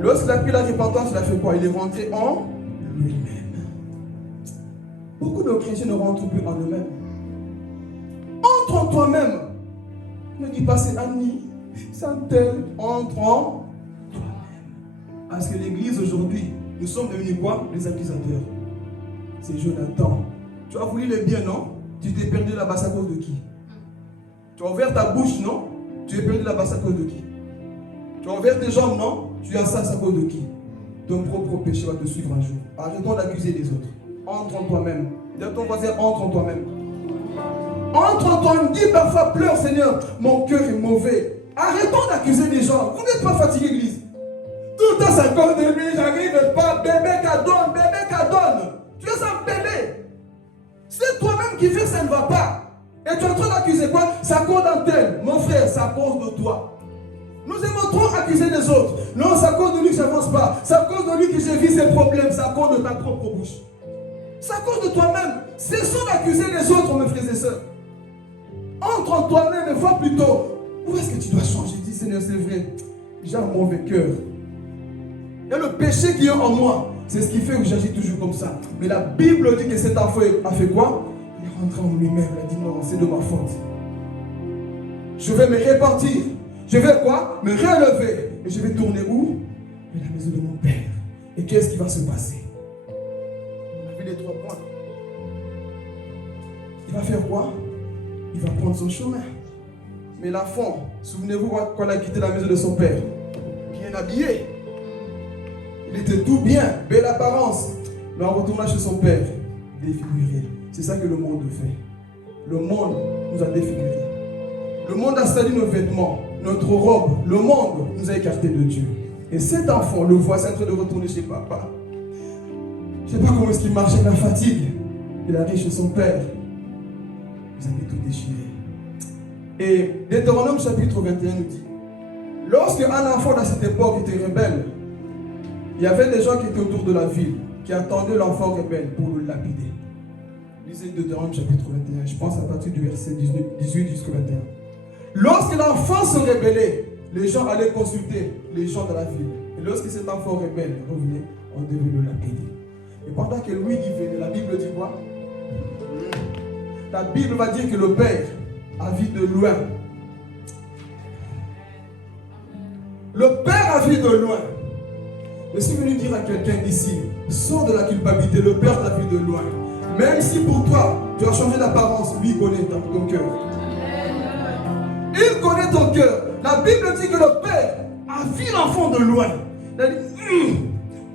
Lorsqu'il a pris la repentance, il a fait quoi? Il est rentré en lui-même. Beaucoup de chrétiens ne rentrent plus en eux-mêmes. Entre en toi-même. Ne dis pas c'est Annie, c'est un tel. Entre en toi-même. Parce que l'église aujourd'hui, nous sommes devenus quoi? Les accusateurs. C'est Jonathan. Tu as voulu le bien, non? Tu t'es perdu là-bas à cause de qui? Tu as ouvert ta bouche, non? Tu es perdu là-bas à cause de qui? Tu as ouvert tes jambes, non? Tu as ça à cause de qui? Ton propre péché va te suivre un jour. Arrêtons d'accuser les autres. Entre en toi-même. Dis à ton voisin, entre en toi-même. Entre en toi-même. Dis parfois, pleure, Seigneur, mon cœur est mauvais. Arrêtons d'accuser les gens. Vous n'êtes pas fatigué, église. Tout le temps, c'est à cause de lui, j'arrive pas. Bébé qu'adonne, bébé qu'adonne. Tu es un bébé. C'est toi-même qui fais, ça ne va pas. Et tu es en train d'accuser quoi? C'est à cause d'un tel. Mon frère, c'est à cause de toi. Nous aimons trop accuser les autres. Non, c'est à cause de lui que je n'avance pas. C'est à cause de lui que j'ai vu ses problèmes. C'est à cause de ta propre bouche. C'est à cause de toi-même. Cessons d'accuser les autres, mes frères et sœurs. Entre en toi-même et vois plutôt où est-ce que tu dois changer. Dis, Seigneur, c'est vrai, j'ai un mauvais cœur. Il y a le péché qui est en moi. C'est ce qui fait que j'agis toujours comme ça. Mais la Bible dit que cet enfant a fait quoi? Il est rentré en lui-même. Il a dit non, c'est de ma faute. Je vais me répartir. Je vais quoi? Me relever. Et je vais tourner où? Vers la maison de mon Père. Et qu'est-ce qui va se passer? On a vu les 3 points. Il va faire quoi? Il va prendre son chemin. Mais l'enfant, souvenez-vous quand il a quitté la maison de son père, bien habillé. Il était tout bien, belle apparence. Mais en retournant chez son père, défiguré. C'est ça que le monde fait. Le monde nous a défigurés. Le monde a sali nos vêtements, notre robe. Le monde nous a écartés de Dieu. Et cet enfant, le voici en train de retourner chez papa. Je ne sais pas comment est-ce qu'il marchait la fatigue. Il arrive chez son père. Vous avez tout déchiré. Et Deutéronome chapitre 21 nous dit, lorsque un enfant à cette époque était rebelle, il y avait des gens qui étaient autour de la ville, qui attendaient l'enfant rebelle pour le lapider. Lisez Deutéronome chapitre 21, je pense à partir du verset 18 jusqu'au 21. Lorsque l'enfant se rébellait, les gens allaient consulter les gens de la ville. Et lorsque cet enfant rebelle revenait, on devait le lapider. Et pendant que lui y venait, la Bible dit quoi? La Bible va dire que le père a vu de loin. Le père a vu de loin. Je suis venu dire à quelqu'un ici, sors de la culpabilité, le père t'a vu de loin. Même si pour toi, tu as changé d'apparence, lui connaît ton cœur. Il connaît ton cœur. La Bible dit que le père a vu l'enfant de loin. Il a dit,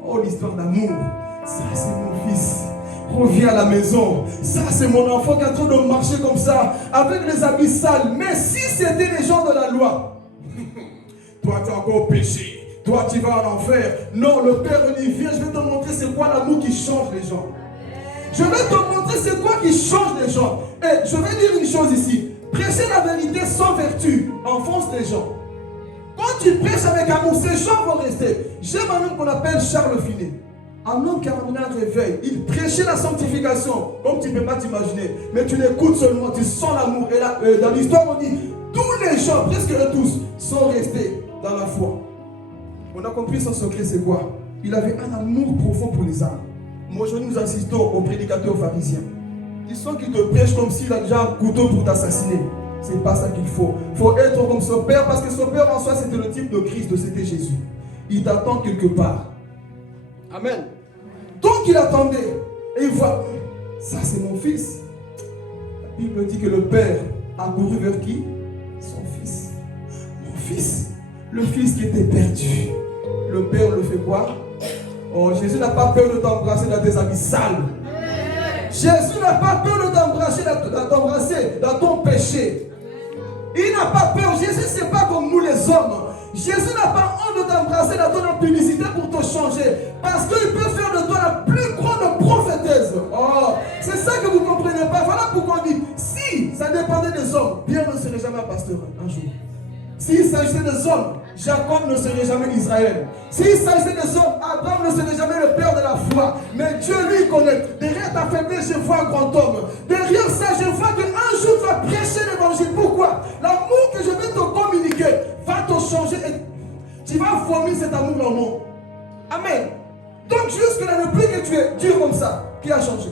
oh l'histoire d'amour, ça c'est mon fils. Reviens à la maison. Ça, c'est mon enfant qui est en train de marcher comme ça, avec les habits sales. Mais si c'était les gens de la loi, toi, tu as encore péché. Toi, tu vas en enfer. Non, le Père dit, viens, je vais te montrer c'est quoi l'amour qui change les gens. Je vais te montrer c'est quoi qui change les gens. Et je vais dire une chose ici. Prêcher la vérité sans vertu enfonce les gens. Quand tu prêches avec amour, ces gens vont rester. J'aime un homme qu'on appelle Charles Finet. Un homme qui a ramené un réveil. Il prêchait la sanctification, comme tu ne peux pas t'imaginer. Mais tu l'écoutes seulement, tu sens l'amour. Et là, dans l'histoire, on dit, tous les gens, presque eux tous, sont restés dans la foi. On a compris son secret, c'est quoi? Il avait un amour profond pour les âmes. Moi, aujourd'hui, nous assistons aux prédicateurs pharisiens. Ils sont qui te prêchent comme s'il a déjà un couteau pour t'assassiner. C'est pas ça qu'il faut. Il faut être comme son père, parce que son père en soi, c'était le type de Christ, c'était Jésus. Il t'attend quelque part. Amen. Donc il attendait. Et il voit, ça c'est mon fils. La Bible dit que le père a couru vers qui? Son fils. Mon fils. Le fils qui était perdu. Le père le fait quoi? Oh, Jésus n'a pas peur de t'embrasser dans tes habits sales. Jésus n'a pas peur de t'embrasser dans ton péché. Il n'a pas peur. Jésus, c'est pas comme nous les hommes. Jésus n'a pas honte de t'embrasser dans ton impudicité pour te changer. Parce qu'il peut faire de toi la plus grande prophétesse. Oh, c'est ça que vous ne comprenez pas. Voilà pourquoi on dit, si ça dépendait des hommes, Pierre ne serait jamais un pasteur un jour. S'il s'agissait des hommes, Jacob ne serait jamais Israël. S'il s'agissait des hommes, Abraham ne serait jamais le père de la foi. Mais Dieu lui connaît. Derrière ta faiblesse, je vois un grand homme. Derrière ça, je vois qu'un jour tu vas prêcher l'évangile. Pourquoi? L'amour que je vais te communiquer va te changer et tu vas vomir cet amour en moi. Amen. Donc jusque-là, ne plus que tu es dur comme ça, qui a changé?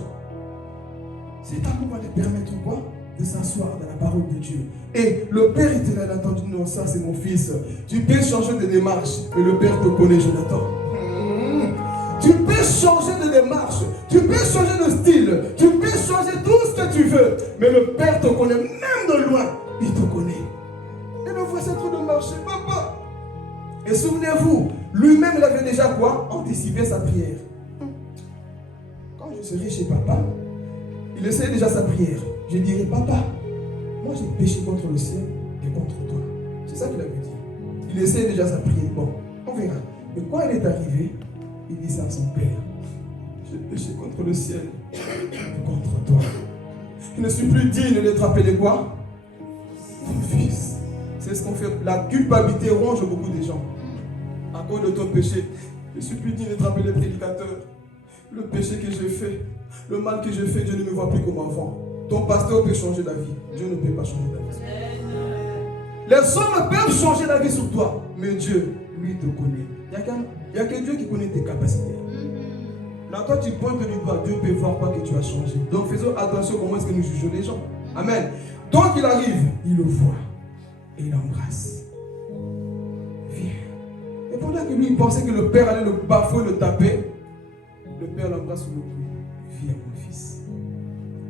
Cet amour va te permettre quoi? De s'asseoir dans la parole de Dieu. Et le Père éternel a entendu, non, ça c'est mon fils. Tu peux changer de démarche, mais le Père te connaît, Jonathan. Tu peux changer de démarche, tu peux changer de style, tu peux changer tout ce que tu veux, mais le Père te connaît, même de loin, il te connaît. Et le voici en train de marcher, papa. Et souvenez-vous, lui-même il avait déjà quoi? Anticipé sa prière. Quand je serai chez papa, il essayait déjà sa prière. Je dirais, papa, moi j'ai péché contre le ciel et contre toi. C'est ça qu'il avait dit. Il essayait déjà sa prière. Bon, on verra. Mais quand il est arrivé, il dit ça à son père. J'ai péché contre le ciel et contre toi. Je ne suis plus digne d'être appelé quoi? Mon fils. C'est ce qu'on fait. La culpabilité ronge beaucoup de gens. À cause de ton péché, je ne suis plus digne d'être appelé prédicateur. Le péché que j'ai fait, le mal que j'ai fait, Dieu ne me voit plus comme enfant. Ton pasteur peut changer la vie. Dieu ne peut pas changer la vie. Les hommes peuvent changer la vie sur toi, mais Dieu, lui, te connaît. Il n'y a que Dieu qui connaît tes capacités. Là, toi, tu pointes du doigt. Dieu peut voir quoi que tu as changé. Donc, faisons attention comment est-ce que nous jugeons les gens. Amen. Donc, il arrive, il le voit et il l'embrasse. Viens. Et pendant que lui, il pensait que le père allait le bafouer, le taper, le père l'embrasse sur le cou. Viens, mon fils.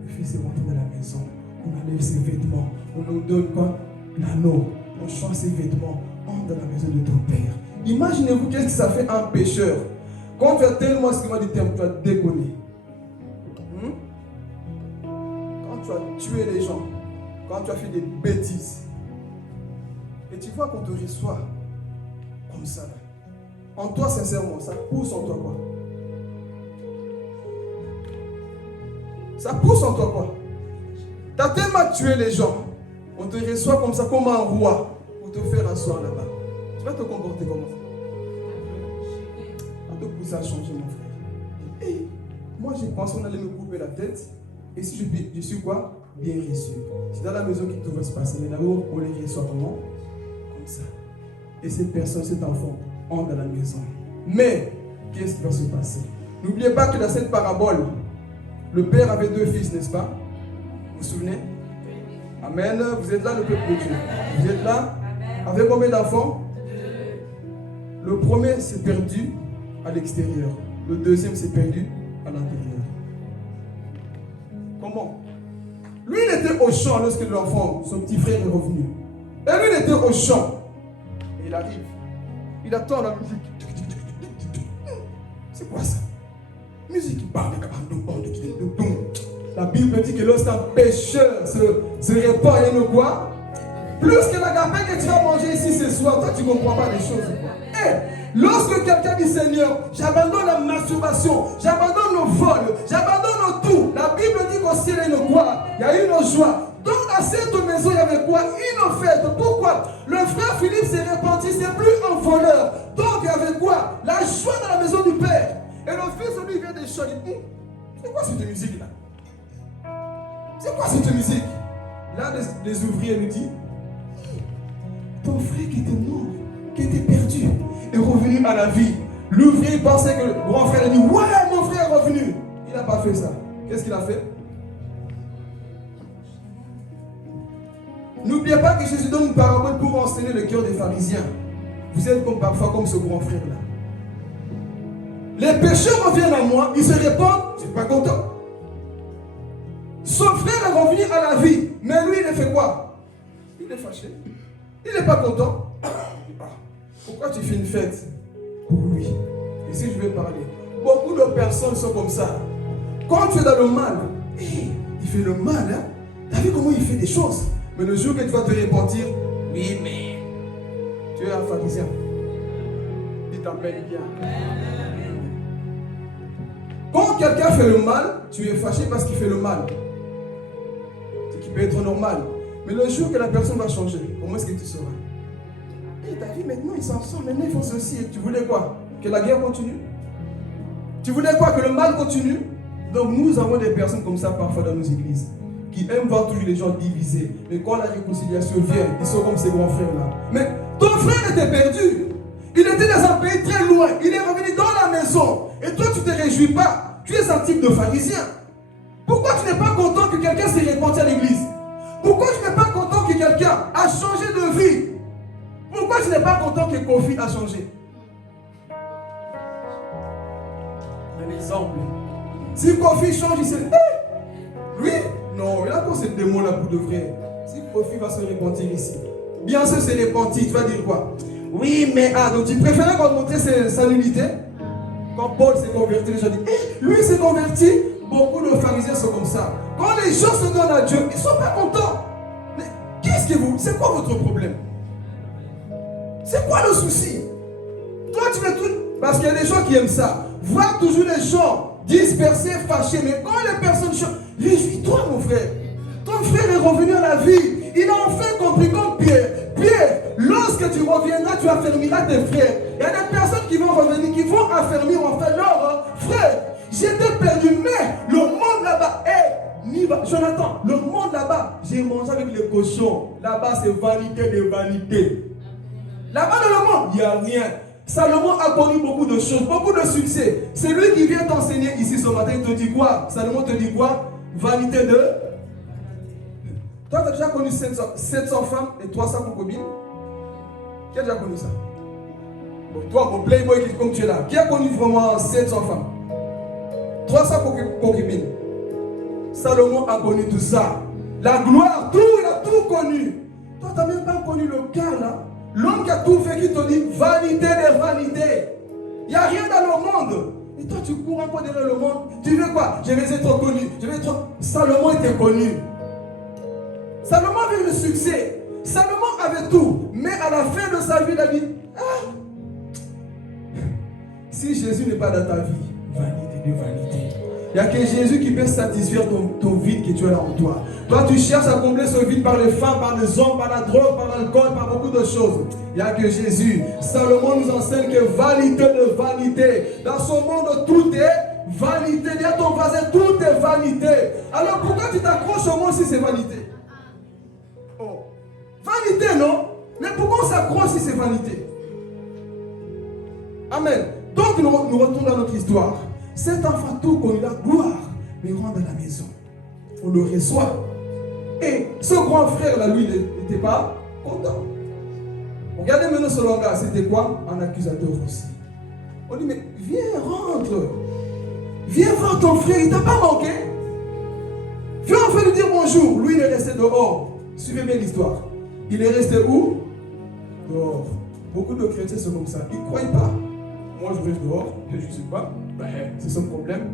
Le fils est rentré dans la maison. On enlève ses vêtements. On nous donne quoi? L'anneau. On change ses vêtements. Entre dans la maison de ton père. Imaginez-vous qu'est-ce que ça fait un pécheur. Quand tu as tellement excusez-moi du terme, tu as déconné. Quand tu as tué les gens. Quand tu as fait des bêtises. Et tu vois qu'on te reçoit comme ça. Là. En toi, sincèrement, ça pousse en toi quoi? Ça pousse en toi quoi? Tu as tellement tué les gens. On te reçoit comme ça, comme un roi, pour te faire asseoir là-bas. Tu vas te comporter comment? Ça te pousse à changer, mon frère. Et moi, j'ai pensé qu'on allait me couper la tête. Et si je suis quoi? Bien reçu. C'est dans la maison que tout va se passer. Mais d'abord, on les reçoit comment? Comme ça. Et cette personne, cet enfant, entre dans la maison. Mais, qu'est-ce qui va se passer? N'oubliez pas que dans cette parabole, le père avait deux fils, n'est-ce pas? Vous vous souvenez? Amen. Vous êtes là, le peuple de Dieu. Vous êtes là? Avec combien d'enfants? Le premier s'est perdu à l'extérieur. Le deuxième s'est perdu à l'intérieur. Comment? Lui, il était au champ lorsque l'enfant, son petit frère, est revenu. Et lui, il était au champ. Et il arrive. Il attend la musique. C'est quoi ça? Musique qui parle. La Bible dit que lorsqu'un pécheur se répand, il y a quoi? Plus que l'agapé que tu vas manger ici ce soir, toi tu ne comprends pas les choses. Lorsque quelqu'un dit Seigneur, j'abandonne la masturbation, j'abandonne le vol, j'abandonne tout. La Bible dit qu'au ciel il y a une quoi? Il y a une joie. Donc dans cette maison il y avait quoi? Une fête. Pourquoi? Le frère Philippe s'est répandu, c'est plus un voleur. Donc il y avait quoi? La joie dans la maison du Père. Et le fils lui vient des chants. Il dit, c'est quoi cette musique là? C'est quoi cette musique? Là les ouvriers lui disent, ton frère qui était mort, qui était perdu, est revenu à la vie. L'ouvrier pensait que le grand frère a dit, ouais, mon frère est revenu. Il n'a pas fait ça. Qu'est-ce qu'il a fait? N'oubliez pas que Jésus donne une parabole pour enseigner le cœur des pharisiens. Vous êtes comme parfois comme ce grand frère-là. Les pécheurs reviennent à moi, ils se répandent, je ne suis pas content. Son frère est revenu à la vie, mais lui, il a fait quoi? Il est fâché. Il n'est pas content. Pourquoi tu fais une fête pour lui? Et si je vais parler, beaucoup de personnes sont comme ça. Quand tu es dans le mal, il fait le mal, hein? Tu as vu comment il fait des choses? Mais le jour que tu vas te repentir, oui, mais tu es un pharisien. Il t'appelle bien. Quand quelqu'un fait le mal, tu es fâché parce qu'il fait le mal. Ce qui peut être normal. Mais le jour que la personne va changer, comment est-ce que tu seras? Et ta vie maintenant, ils s'en sortent, maintenant ils font ceci. Et tu voulais quoi? Que la guerre continue? Tu voulais quoi? Que le mal continue? Donc nous avons des personnes comme ça parfois dans nos églises, qui aiment voir toujours les gens divisés. Mais quand la réconciliation vient, ils sont comme ces grands frères-là. Mais ton frère était perdu. Il était dans un pays très loin. Il est revenu dans la maison. Et toi, tu ne te réjouis pas. Tu es un type de pharisien. Pourquoi tu n'es pas content que quelqu'un s'est répandu à l'église? Pourquoi tu n'es pas content que quelqu'un a changé de vie? Pourquoi tu n'es pas content que Kofi a changé? Un exemple. Si Kofi change, il se dit, lui, non, il a pas ce démon-là pour de vrai. Si Kofi va se repentir ici, bien sûr, c'est repenti, tu vas dire quoi? Oui, mais donc tu préférais qu'on montrait sa nullité? Quand Paul s'est converti, les gens disent, lui s'est converti. Beaucoup de pharisiens sont comme ça. Quand les gens se donnent à Dieu, ils ne sont pas contents. Mais qu'est-ce que vous, c'est quoi votre problème? C'est quoi le souci? Toi, tu veux tout. Parce qu'il y a des gens qui aiment ça. Voir toujours les gens dispersés, fâchés. Mais quand les personnes changent, réjouis-toi, mon frère. Ton frère est revenu à la vie. Il a enfin compris comme Pierre. Pierre, lorsque tu reviendras, tu affermiras tes frères. Il y a des personnes qui vont revenir, qui vont affermir enfin leur frère. J'étais perdu, mais le monde là-bas, Jonathan, le monde là-bas, j'ai mangé avec les cochons. Là-bas, c'est vanité de vanité. Là-bas dans le monde, il n'y a rien. Salomon a connu beaucoup de choses, beaucoup de succès. C'est lui qui vient t'enseigner ici ce matin. Il te dit quoi? Salomon te dit quoi? Vanité de... Toi, tu as déjà connu 700 femmes et 300 concubines? Qui a déjà connu ça? Bon, toi, mon playboy comme tu es là, qui a connu vraiment 700 femmes? 300 concubines. Salomon a connu tout ça. La gloire, tout, il a tout connu. Toi, tu n'as même pas connu le cœur là. L'homme qui a tout fait, qui te dit vanité des vanités. Il n'y a rien dans le monde. Et toi, tu cours un peu derrière le monde. Tu veux quoi? Je vais être connu. Salomon était connu. Salomon avait le succès. Salomon avait tout. Mais à la fin de sa vie, il a dit, si Jésus n'est pas dans ta vie, vanité de vanité. Il n'y a que Jésus qui peut satisfaire ton vide que tu as là en toi. Toi, tu cherches à combler ce vide par les femmes, par les hommes, par la drogue, par l'alcool, par beaucoup de choses. Il n'y a que Jésus. Salomon nous enseigne que vanité de vanité. Dans ce monde, tout est vanité. Dis à ton voisin, tout est vanité. Alors pourquoi tu t'accroches au monde si c'est vanité? Oh. Vanité, non? Mais pourquoi on s'accroche si c'est vanité? Amen. Donc nous retournons dans notre histoire. Cet enfant tout connu la gloire, mais rentre dans la maison. On le reçoit. Et ce grand frère là, lui, il n'était pas content. Regardez maintenant ce langage, c'était quoi? Un accusateur aussi. On dit, mais viens, rentre. Viens voir ton frère, il ne t'a pas manqué. Viens enfin lui dire bonjour. Lui, il est resté dehors. Suivez bien l'histoire. Il est resté où? Dehors. Beaucoup de chrétiens sont comme ça. Ils ne croient pas. Moi, je reste dehors. Je ne sais pas. C'est son problème.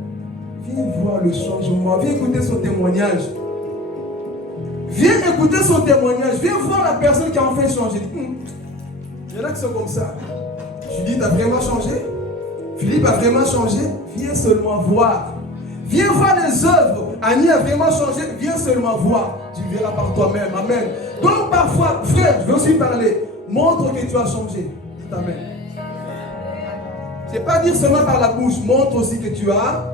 Viens voir le changement. Viens écouter son témoignage. Viens écouter son témoignage. Viens voir la personne qui a enfin changé. Il y en a qui sont comme ça. Judith a vraiment changé. Philippe a vraiment changé. Viens seulement voir. Viens voir les œuvres. Annie a vraiment changé. Viens seulement voir. Tu verras par toi-même. Amen. Donc parfois, frère, je veux aussi parler. Montre que tu as changé. Dites amen. C'est pas dire seulement par la bouche. Montre aussi que tu as.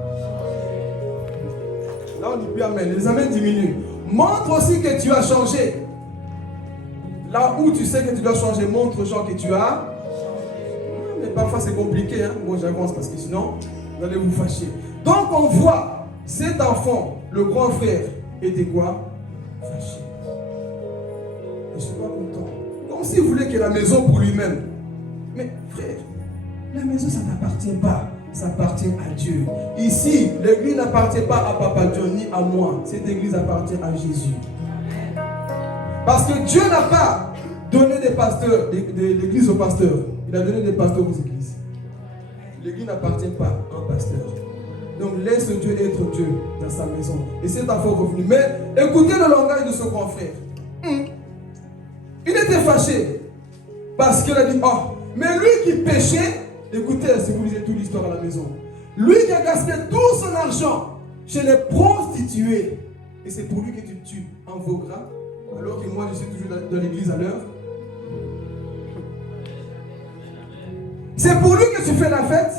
Là, on dit plus amen. Les amens diminuent. Montre aussi que tu as changé. Là où tu sais que tu dois changer, montre aux gens que tu as. Mais parfois c'est compliqué. Hein? Bon, j'avance parce que sinon, vous allez vous fâcher. Donc on voit cet enfant, le grand frère, était quoi? Fâché. Je ne suis pas content. Comme s'il voulait que la maison pour lui-même. Mais frère, la maison ça n'appartient pas. Ça appartient à Dieu. Ici, l'église n'appartient pas à Papa Dieu ni à moi. Cette église appartient à Jésus. Parce que Dieu n'a pas donné des pasteurs, de l'église aux pasteurs. Il a donné des pasteurs aux églises. L'église n'appartient pas à un pasteur. Donc laisse Dieu être Dieu dans sa maison. Et cet enfant est revenu. Mais écoutez le langage de ce grand frère. Il était fâché. Parce qu'il a dit, oh, mais lui qui péchait, écoutez, si vous lisez toute l'histoire à la maison. Lui qui a gaspillé tout son argent chez les prostituées. Et c'est pour lui que tu invoqueras. Alors que moi, je suis toujours dans l'église à l'heure. C'est pour lui que tu fais la fête.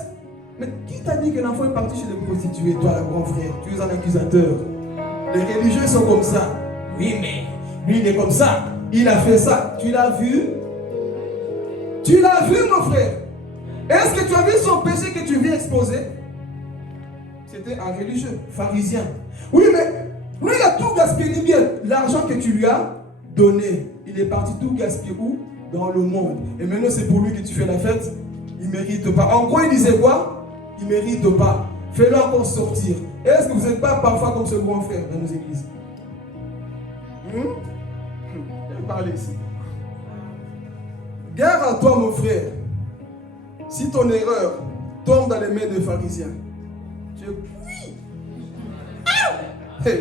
Mais qui t'a dit que l'enfant est parti chez les prostituées, toi, le grand frère? Tu es un accusateur. Les religieux sont comme ça. Oui, mais lui, il est comme ça. Il a fait ça. Tu l'as vu? Tu l'as vu, mon frère? Est-ce que tu as vu son péché que tu viens exposer? C'était un religieux, pharisien. Oui, mais lui, il a tout gaspillé. Bien, l'argent que tu lui as donné, il est parti tout gaspiller où? Dans le monde. Et maintenant, c'est pour lui que tu fais la fête. Il ne mérite pas. En gros, il disait quoi? Il ne mérite pas. Fais-le encore sortir. Est-ce que vous n'êtes pas parfois comme ce grand frère dans nos églises? Je vais parler ici. Gare à toi, mon frère. Si ton erreur tombe dans les mains des pharisiens, tu es oui.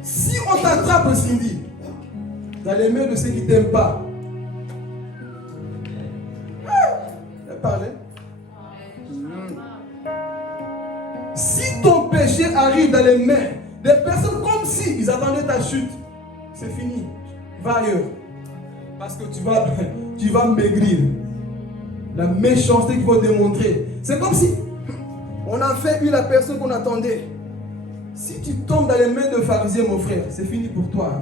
Si on t'attrape, Cindy, dans les mains de ceux qui ne t'aiment pas, parler. Si ton péché arrive dans les mains des personnes comme si ils attendaient ta chute, c'est fini. Va ailleurs. Parce que tu vas maigrir. La méchanceté qu'ils vont démontrer. C'est comme si on a fait la personne qu'on attendait. Si tu tombes dans les mains de pharisiens, mon frère, c'est fini pour toi.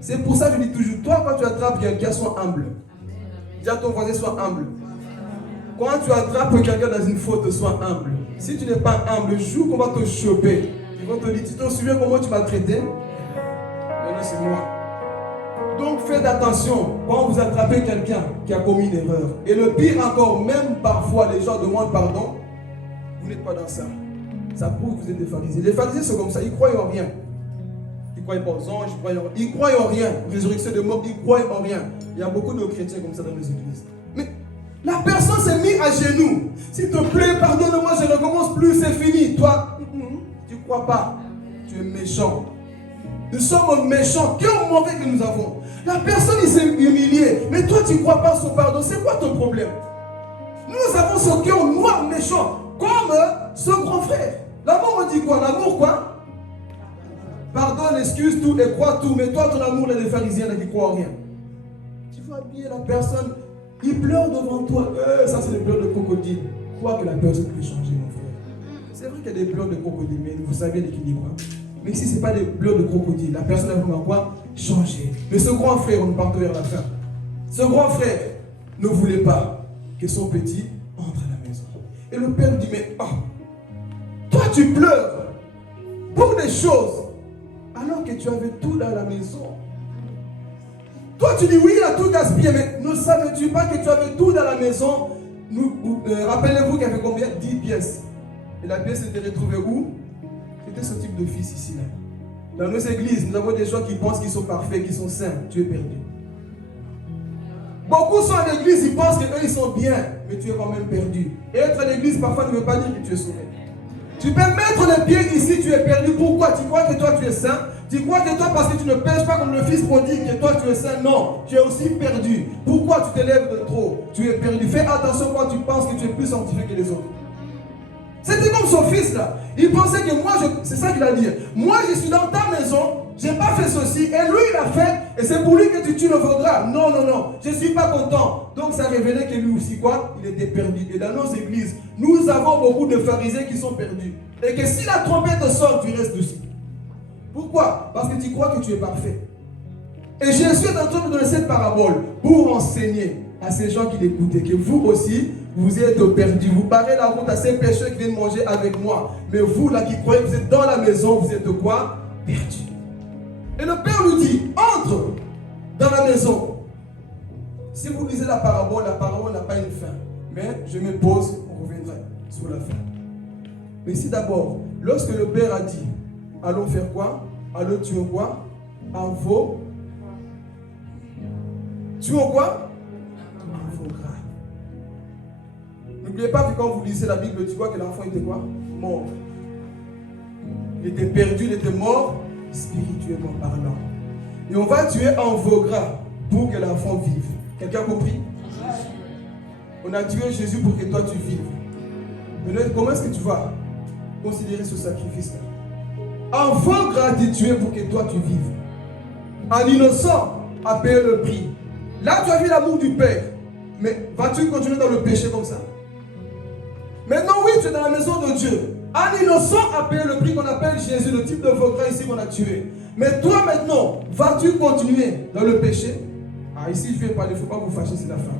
C'est pour ça que je dis toujours, toi, quand tu attrapes quelqu'un, sois humble. Dis à ton voisin, sois humble. Quand tu attrapes quelqu'un dans une faute, sois humble. Si tu n'es pas humble, le jour qu'on va te choper, ils vont te dire, tu te souviens comment tu m'as traité? Maintenant, c'est moi. Donc, faites attention quand vous attrapez quelqu'un qui a commis une erreur. Et le pire encore, même parfois, les gens demandent pardon. Vous n'êtes pas dans ça. Ça prouve que vous êtes des pharisiens. Les pharisiens sont comme ça, ils ne croient en rien. Ils ne croient pas aux anges, ils ne croient en rien. Résurrection de mort, ils ne croient en rien. Il y a beaucoup de chrétiens comme ça dans nos églises. Mais la personne s'est mise à genoux. S'il te plaît, pardonne-moi, je ne recommence plus, c'est fini. Toi, tu ne crois pas. Tu es méchant. Nous sommes méchants. Quel mauvais que nous avons. La personne, il s'est humilié. Mais toi, tu ne crois pas à son pardon. C'est quoi ton problème? Nous avons ce cœur noir, méchant. Comme ce grand frère. L'amour, on dit quoi? L'amour, quoi? Pardonne, excuse tout et crois tout. Mais toi, ton amour, là, des pharisiens, là, qui croient en rien. Tu vois bien la personne. Il pleure devant toi. Ça, c'est des pleurs de crocodile. Crois que la personne peut changer, mon frère. C'est vrai qu'il y a des pleurs de crocodile, mais vous savez l'équilibre. Mais si ce n'est pas des pleurs de crocodile, la personne va vraiment quoi? Changer. Mais ce grand frère, on part vers la fin. Ce grand frère ne voulait pas que son petit entre à la maison. Et le père dit, mais toi tu pleures pour des choses alors que tu avais tout dans la maison. Toi, tu dis oui, il a tout gaspillé, mais ne savais-tu pas que tu avais tout dans la maison? Rappelez-vous qu'il y avait combien? 10 pièces. Et la pièce était retrouvée où? C'était ce type de fils ici. Là. Dans nos églises, nous avons des gens qui pensent qu'ils sont parfaits, qu'ils sont saints. Tu es perdu. Beaucoup sont à l'église, ils pensent qu'eux, ils sont bien, mais tu es quand même perdu. Et être à l'église, parfois, ne veut pas dire que tu es sauvé. Tu peux mettre les pieds ici, tu es perdu. Pourquoi? Tu crois que toi, tu es saint? Tu crois que toi, parce que tu ne pêches pas comme le fils prodigue, que toi tu es saint? Non, tu es aussi perdu. Pourquoi tu t'élèves de trop? Tu es perdu. Fais attention quand tu penses que tu es plus sanctifié que les autres. C'était comme son fils là. Il pensait que moi, c'est ça qu'il a dit. Moi, je suis dans ta maison, je n'ai pas fait ceci, et lui, il a fait, et c'est pour lui que tu le vaudras. Non, non, non, je ne suis pas content. Donc, ça révélait que lui aussi, quoi? Il était perdu. Et dans nos églises, nous avons beaucoup de pharisiens qui sont perdus. Et que si la trompette sonne, tu restes dessus. Pourquoi? Parce que tu crois que tu es parfait. Et Jésus est en train de donner cette parabole pour enseigner à ces gens qui l'écoutaient que vous aussi, vous êtes perdus. Vous barrez la route à ces pécheurs qui viennent manger avec moi. Mais vous là qui croyez que vous êtes dans la maison, vous êtes quoi? Perdus. Et le Père lui dit, entre dans la maison. Si vous lisez la parabole n'a pas une fin. Mais je me pose, on reviendra sur la fin. Mais ici d'abord, lorsque le Père a dit, allons faire quoi? Allons tuer quoi? En veau. Tuer quoi? En veau gras. N'oubliez pas que quand vous lisez la Bible, tu vois que l'enfant était quoi? Mort. Il était perdu, il était mort, spirituellement parlant. Et on va tuer en veau gras pour que l'enfant vive. Quelqu'un a compris? On a tué Jésus pour que toi tu vives. Maintenant, comment est-ce que tu vas considérer ce sacrifice-là? En veau gras de tuer pour que toi tu vives. Un innocent a payé le prix. Là tu as vu l'amour du Père. Mais vas-tu continuer dans le péché comme ça? Maintenant, oui, tu es dans la maison de Dieu. Un innocent a payé le prix qu'on appelle Jésus, le type de veau gras ici qu'on a tué. Mais toi maintenant, vas-tu continuer dans le péché? Ah, ici je vais parler, il ne faut pas vous fâcher, c'est la fin.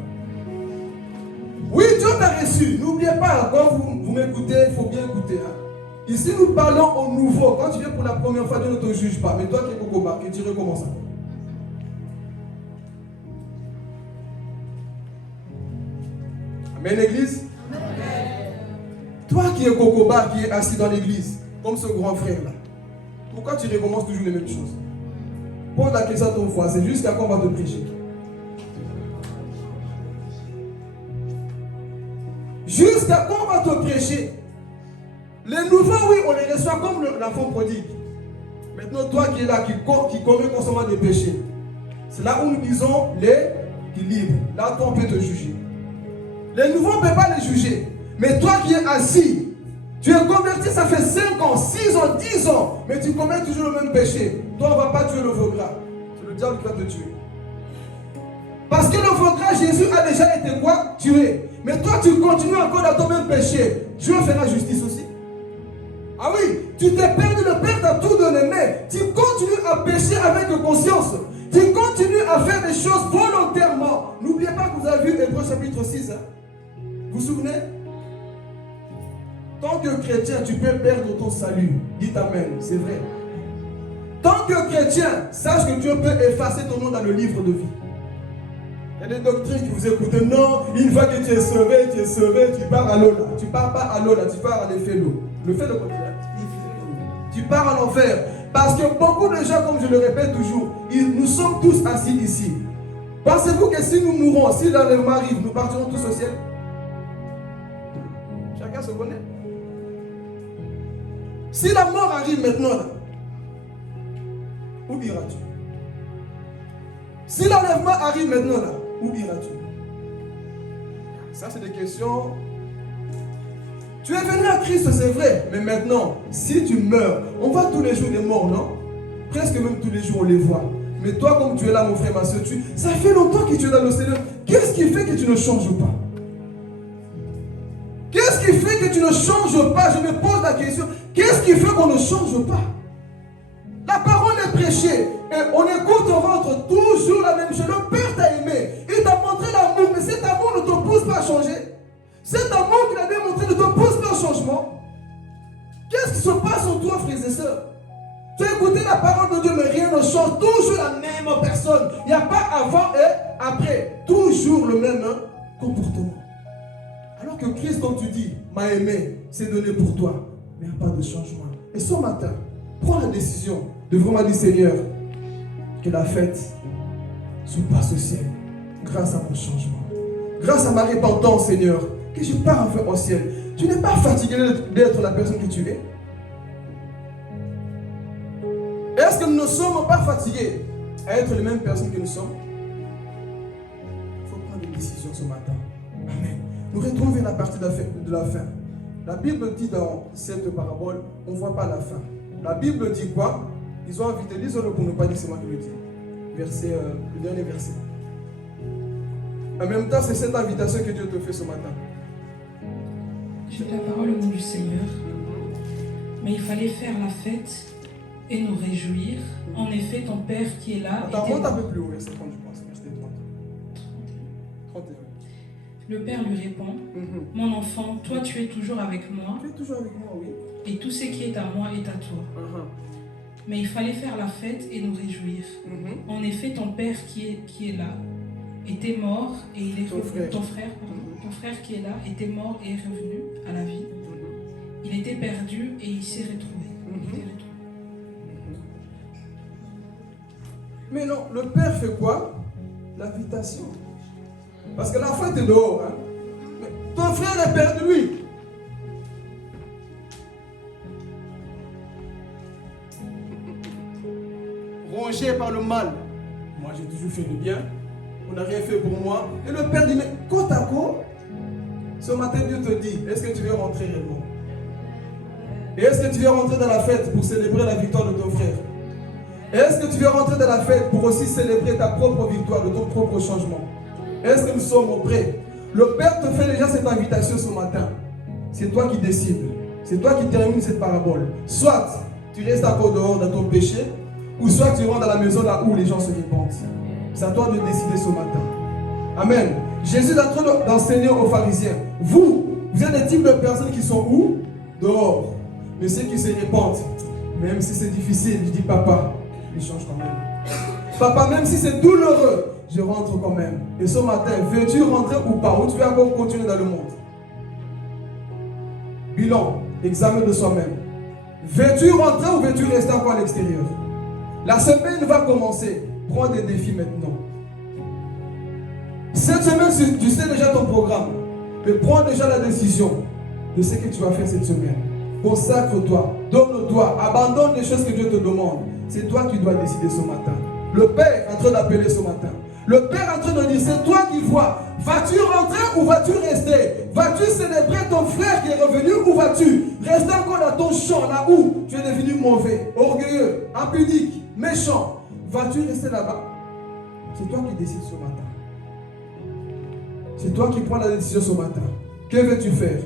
Oui, Dieu t'a reçu. N'oubliez pas, quand vous m'écoutez, il faut bien écouter. Hein. Ici, nous parlons au nouveau. Quand tu viens pour la première fois, Dieu ne te juge pas. Mais toi qui es Kokoba, que tu recommences. Amen, l'église. Amen. Toi qui es Kokoba, qui est assis dans l'église, comme ce grand frère-là, pourquoi tu recommences toujours les mêmes choses? Pose la question à ton voisin, jusqu'à quand on va te prêcher. Jusqu'à quand on va te prêcher? Les nouveaux, oui, on les reçoit comme l'enfant prodigue. Maintenant, toi qui es là, qui commet constamment des péchés, c'est là où nous disons l'équilibre. Là, toi, on peut te juger. Les nouveaux, on ne peut pas les juger. Mais toi qui es assis, tu es converti, ça fait 5 ans, 6 ans, 10 ans, mais tu commets toujours le même péché. Toi, on ne va pas tuer le veau gras. C'est le diable qui va te tuer. Parce que le veau gras, Jésus a déjà été quoi? Tué. Mais toi, tu continues encore dans ton même péché. Dieu fera justice aussi. Ah oui, tu t'es perdu, le Père t'a tout donné, mais tu continues à pécher avec conscience. Tu continues à faire des choses volontairement. N'oubliez pas que vous avez vu Hébreux chapitre 6. Hein? Vous vous souvenez? Tant que chrétien, tu peux perdre ton salut. Dites Amen, c'est vrai. Tant que chrétien, sache que Dieu peut effacer ton nom dans le livre de vie. Il y a des doctrines que vous écoutez. Non, une fois que tu es sauvé, tu pars à l'eau là. Tu pars pas à l'eau là, tu pars à l'effet l'eau. Le fait de quoi? Tu pars en enfer. Parce que beaucoup de gens, comme je le répète toujours, nous sommes tous assis ici. Pensez-vous que si nous mourons, si l'enlèvement arrive, nous partirons tous au ciel? Chacun se connaît. Si la mort arrive maintenant, là, où iras-tu? Si l'enlèvement arrive maintenant, là, où iras-tu? Ça, c'est des questions. Tu es venu à Christ, c'est vrai, mais maintenant, si tu meurs, on voit tous les jours des morts, non? Presque même tous les jours, on les voit. Mais toi, comme tu es là, mon frère, ma soeur, ça fait longtemps que tu es dans le Seigneur. Qu'est-ce qui fait que tu ne changes pas? Qu'est-ce qui fait que tu ne changes pas? Je me pose la question. Qu'est-ce qui fait qu'on ne change pas? La parole est prêchée et on écoute au ventre toujours la même chose. Le Père t'a aimé, il t'a montré l'amour, mais cet amour ne te pousse pas à changer. Cet amour qu'il a démontré ne te pousse pas au changement. Qu'est-ce qui se passe en toi, frères et sœurs? Tu as écouté la parole de Dieu, mais rien ne change. Toujours la même personne. Il n'y a pas avant et après. Toujours le même comportement. Alors que Christ, comme tu dis, m'a aimé, s'est donné pour toi. Mais il n'y a pas de changement. Et ce matin, prends la décision de vraiment dire, Seigneur, que la fête se passe au ciel grâce à mon changement. Grâce à ma repentance, Seigneur, que je pars enfin au ciel. Tu n'es pas fatigué d'être la personne que tu es. Est-ce que nous ne sommes pas fatigués à être les mêmes personnes que nous sommes? Il faut prendre des décisions ce matin. Amen. Nous retrouvons vers la partie de la fin. La Bible dit dans cette parabole, on ne voit pas la fin. La Bible dit quoi? Ils ont invité, lisons-le pour ne pas dire c'est moi qui le dis. Le dernier verset. En même temps, c'est cette invitation que Dieu te fait ce matin. J'ai la parole au nom du Seigneur. Mais il fallait faire la fête et nous réjouir. En effet, ton Père qui est là... Attends, monte un peu plus haut, verset 30, je pense. Verset 30. 31. Le Père lui répond, Mon enfant, toi tu es toujours avec moi. Tu es toujours avec moi, oui. Et tout ce qui est à moi est à toi. Mais il fallait faire la fête et nous réjouir. En effet, ton Père qui est là était mort et il est revenu. Ton frère qui est là était mort et est revenu à la vie. Il était perdu et il s'est retrouvé. Mais non, le Père fait quoi? L'invitation. Parce que la fête est dehors. Hein? Mais ton frère est perdu, lui. Rongé par le mal. Moi, j'ai toujours fait le bien. On n'a rien fait pour moi. Et le Père dit, mais côte à côte, ce matin, Dieu te dit, est-ce que tu veux rentrer réellement? Et est-ce que tu veux rentrer dans la fête pour célébrer la victoire de ton frère? Et est-ce que tu veux rentrer dans la fête pour aussi célébrer ta propre victoire, de ton propre changement? Est-ce que nous sommes prêts? Le Père te fait déjà cette invitation ce matin. C'est toi qui décides. C'est toi qui termine cette parabole. Soit tu restes encore dehors dans ton péché, ou soit tu rentres dans la maison là où les gens se répandent. C'est à toi de décider ce matin. Amen. Jésus est en train d'enseigner aux pharisiens. Vous êtes des types de personnes qui sont où? Dehors. Mais ceux qui se répandent, même si c'est difficile, je dis papa, je change quand même. Papa, même si c'est douloureux, je rentre quand même. Et ce matin, veux-tu rentrer ou pas? Ou tu veux encore continuer dans le monde? Bilan, examen de soi-même. Veux-tu rentrer ou veux-tu rester encore à l'extérieur? La semaine va commencer. Prends des défis maintenant. Cette semaine, tu sais déjà ton programme. Mais prends déjà la décision de ce que tu vas faire cette semaine. Consacre-toi, donne-toi, abandonne les choses que Dieu te demande. C'est toi qui dois décider ce matin. Le Père est en train d'appeler ce matin. Le Père est en train de dire, c'est toi qui vois. Vas-tu rentrer ou vas-tu rester? Vas-tu célébrer ton frère qui est revenu ou vas-tu rester encore dans ton champ, là où tu es devenu mauvais, orgueilleux, impudique, méchant? Vas-tu rester là-bas? C'est toi qui décides ce matin. C'est toi qui prends la décision ce matin. Que veux-tu faire?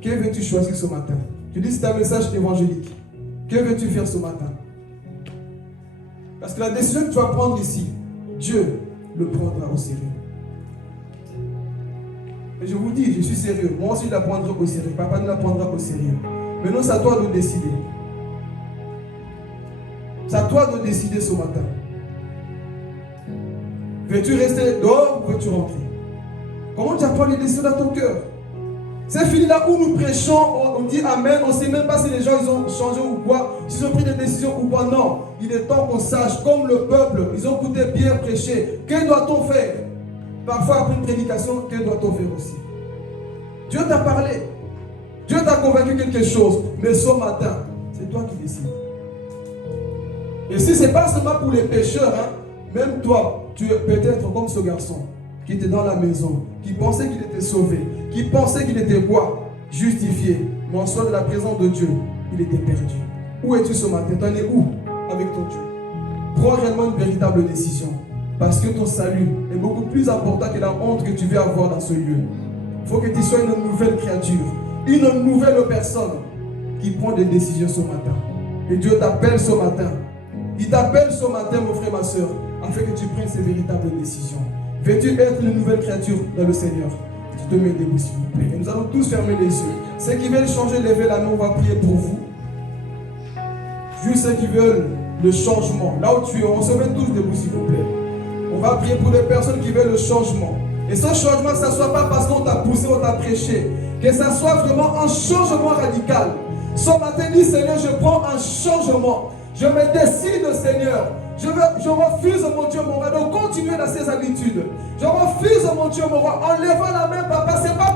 Que veux-tu choisir ce matin? Tu dis c'est un message évangélique. Que veux-tu faire ce matin? Parce que la décision que tu vas prendre ici, Dieu le prendra au sérieux. Et je vous dis, je suis sérieux. Moi aussi, je la prendrai au sérieux. Papa nous la prendra au sérieux. Maintenant, c'est à toi de décider. C'est à toi de décider ce matin. Veux-tu rester dehors ou veux-tu rentrer? Comment tu apprends les décisions dans ton cœur? C'est fini là où nous prêchons, on dit Amen, on ne sait même pas si les gens ils ont changé ou quoi, s'ils ont pris des décisions ou pas. Non, il est temps qu'on sache, comme le peuple, ils ont écouté bien prêcher. Que doit-on faire? Parfois après une prédication, que doit-on faire aussi? Dieu t'a parlé, Dieu t'a convaincu quelque chose, mais ce matin, c'est toi qui décides. Et si ce n'est pas seulement pour les pécheurs, même toi, tu es peut-être comme ce garçon qui était dans la maison, qui pensait qu'il était sauvé, qui pensait qu'il était quoi? Justifié. Mais en soi de la présence de Dieu, il était perdu. Où es-tu ce matin? Tu en es où avec ton Dieu? Prends réellement une véritable décision. Parce que ton salut est beaucoup plus important que la honte que tu veux avoir dans ce lieu. Il faut que tu sois une nouvelle créature, une nouvelle personne qui prend des décisions ce matin. Et Dieu t'appelle ce matin. Il t'appelle ce matin, mon frère, ma soeur, afin que tu prennes ces véritables décisions. Veux-tu être une nouvelle créature dans le Seigneur? Tu te mets debout, s'il vous plaît. Et nous allons tous fermer les yeux. Ceux qui veulent changer, levez la main, on va prier pour vous. Juste ceux qui veulent le changement. Là où tu es, on se met tous debout, s'il vous plaît. On va prier pour les personnes qui veulent le changement. Et ce changement, ça ne soit pas parce qu'on t'a poussé, on t'a prêché. Que ça soit vraiment un changement radical. Ce matin, dit Seigneur, je prends un changement. Je me décide, Seigneur. Je refuse, mon Dieu, mon roi, de continuer dans ces habitudes. Je refuse, mon Dieu, mon roi, en levant la main, papa, c'est pas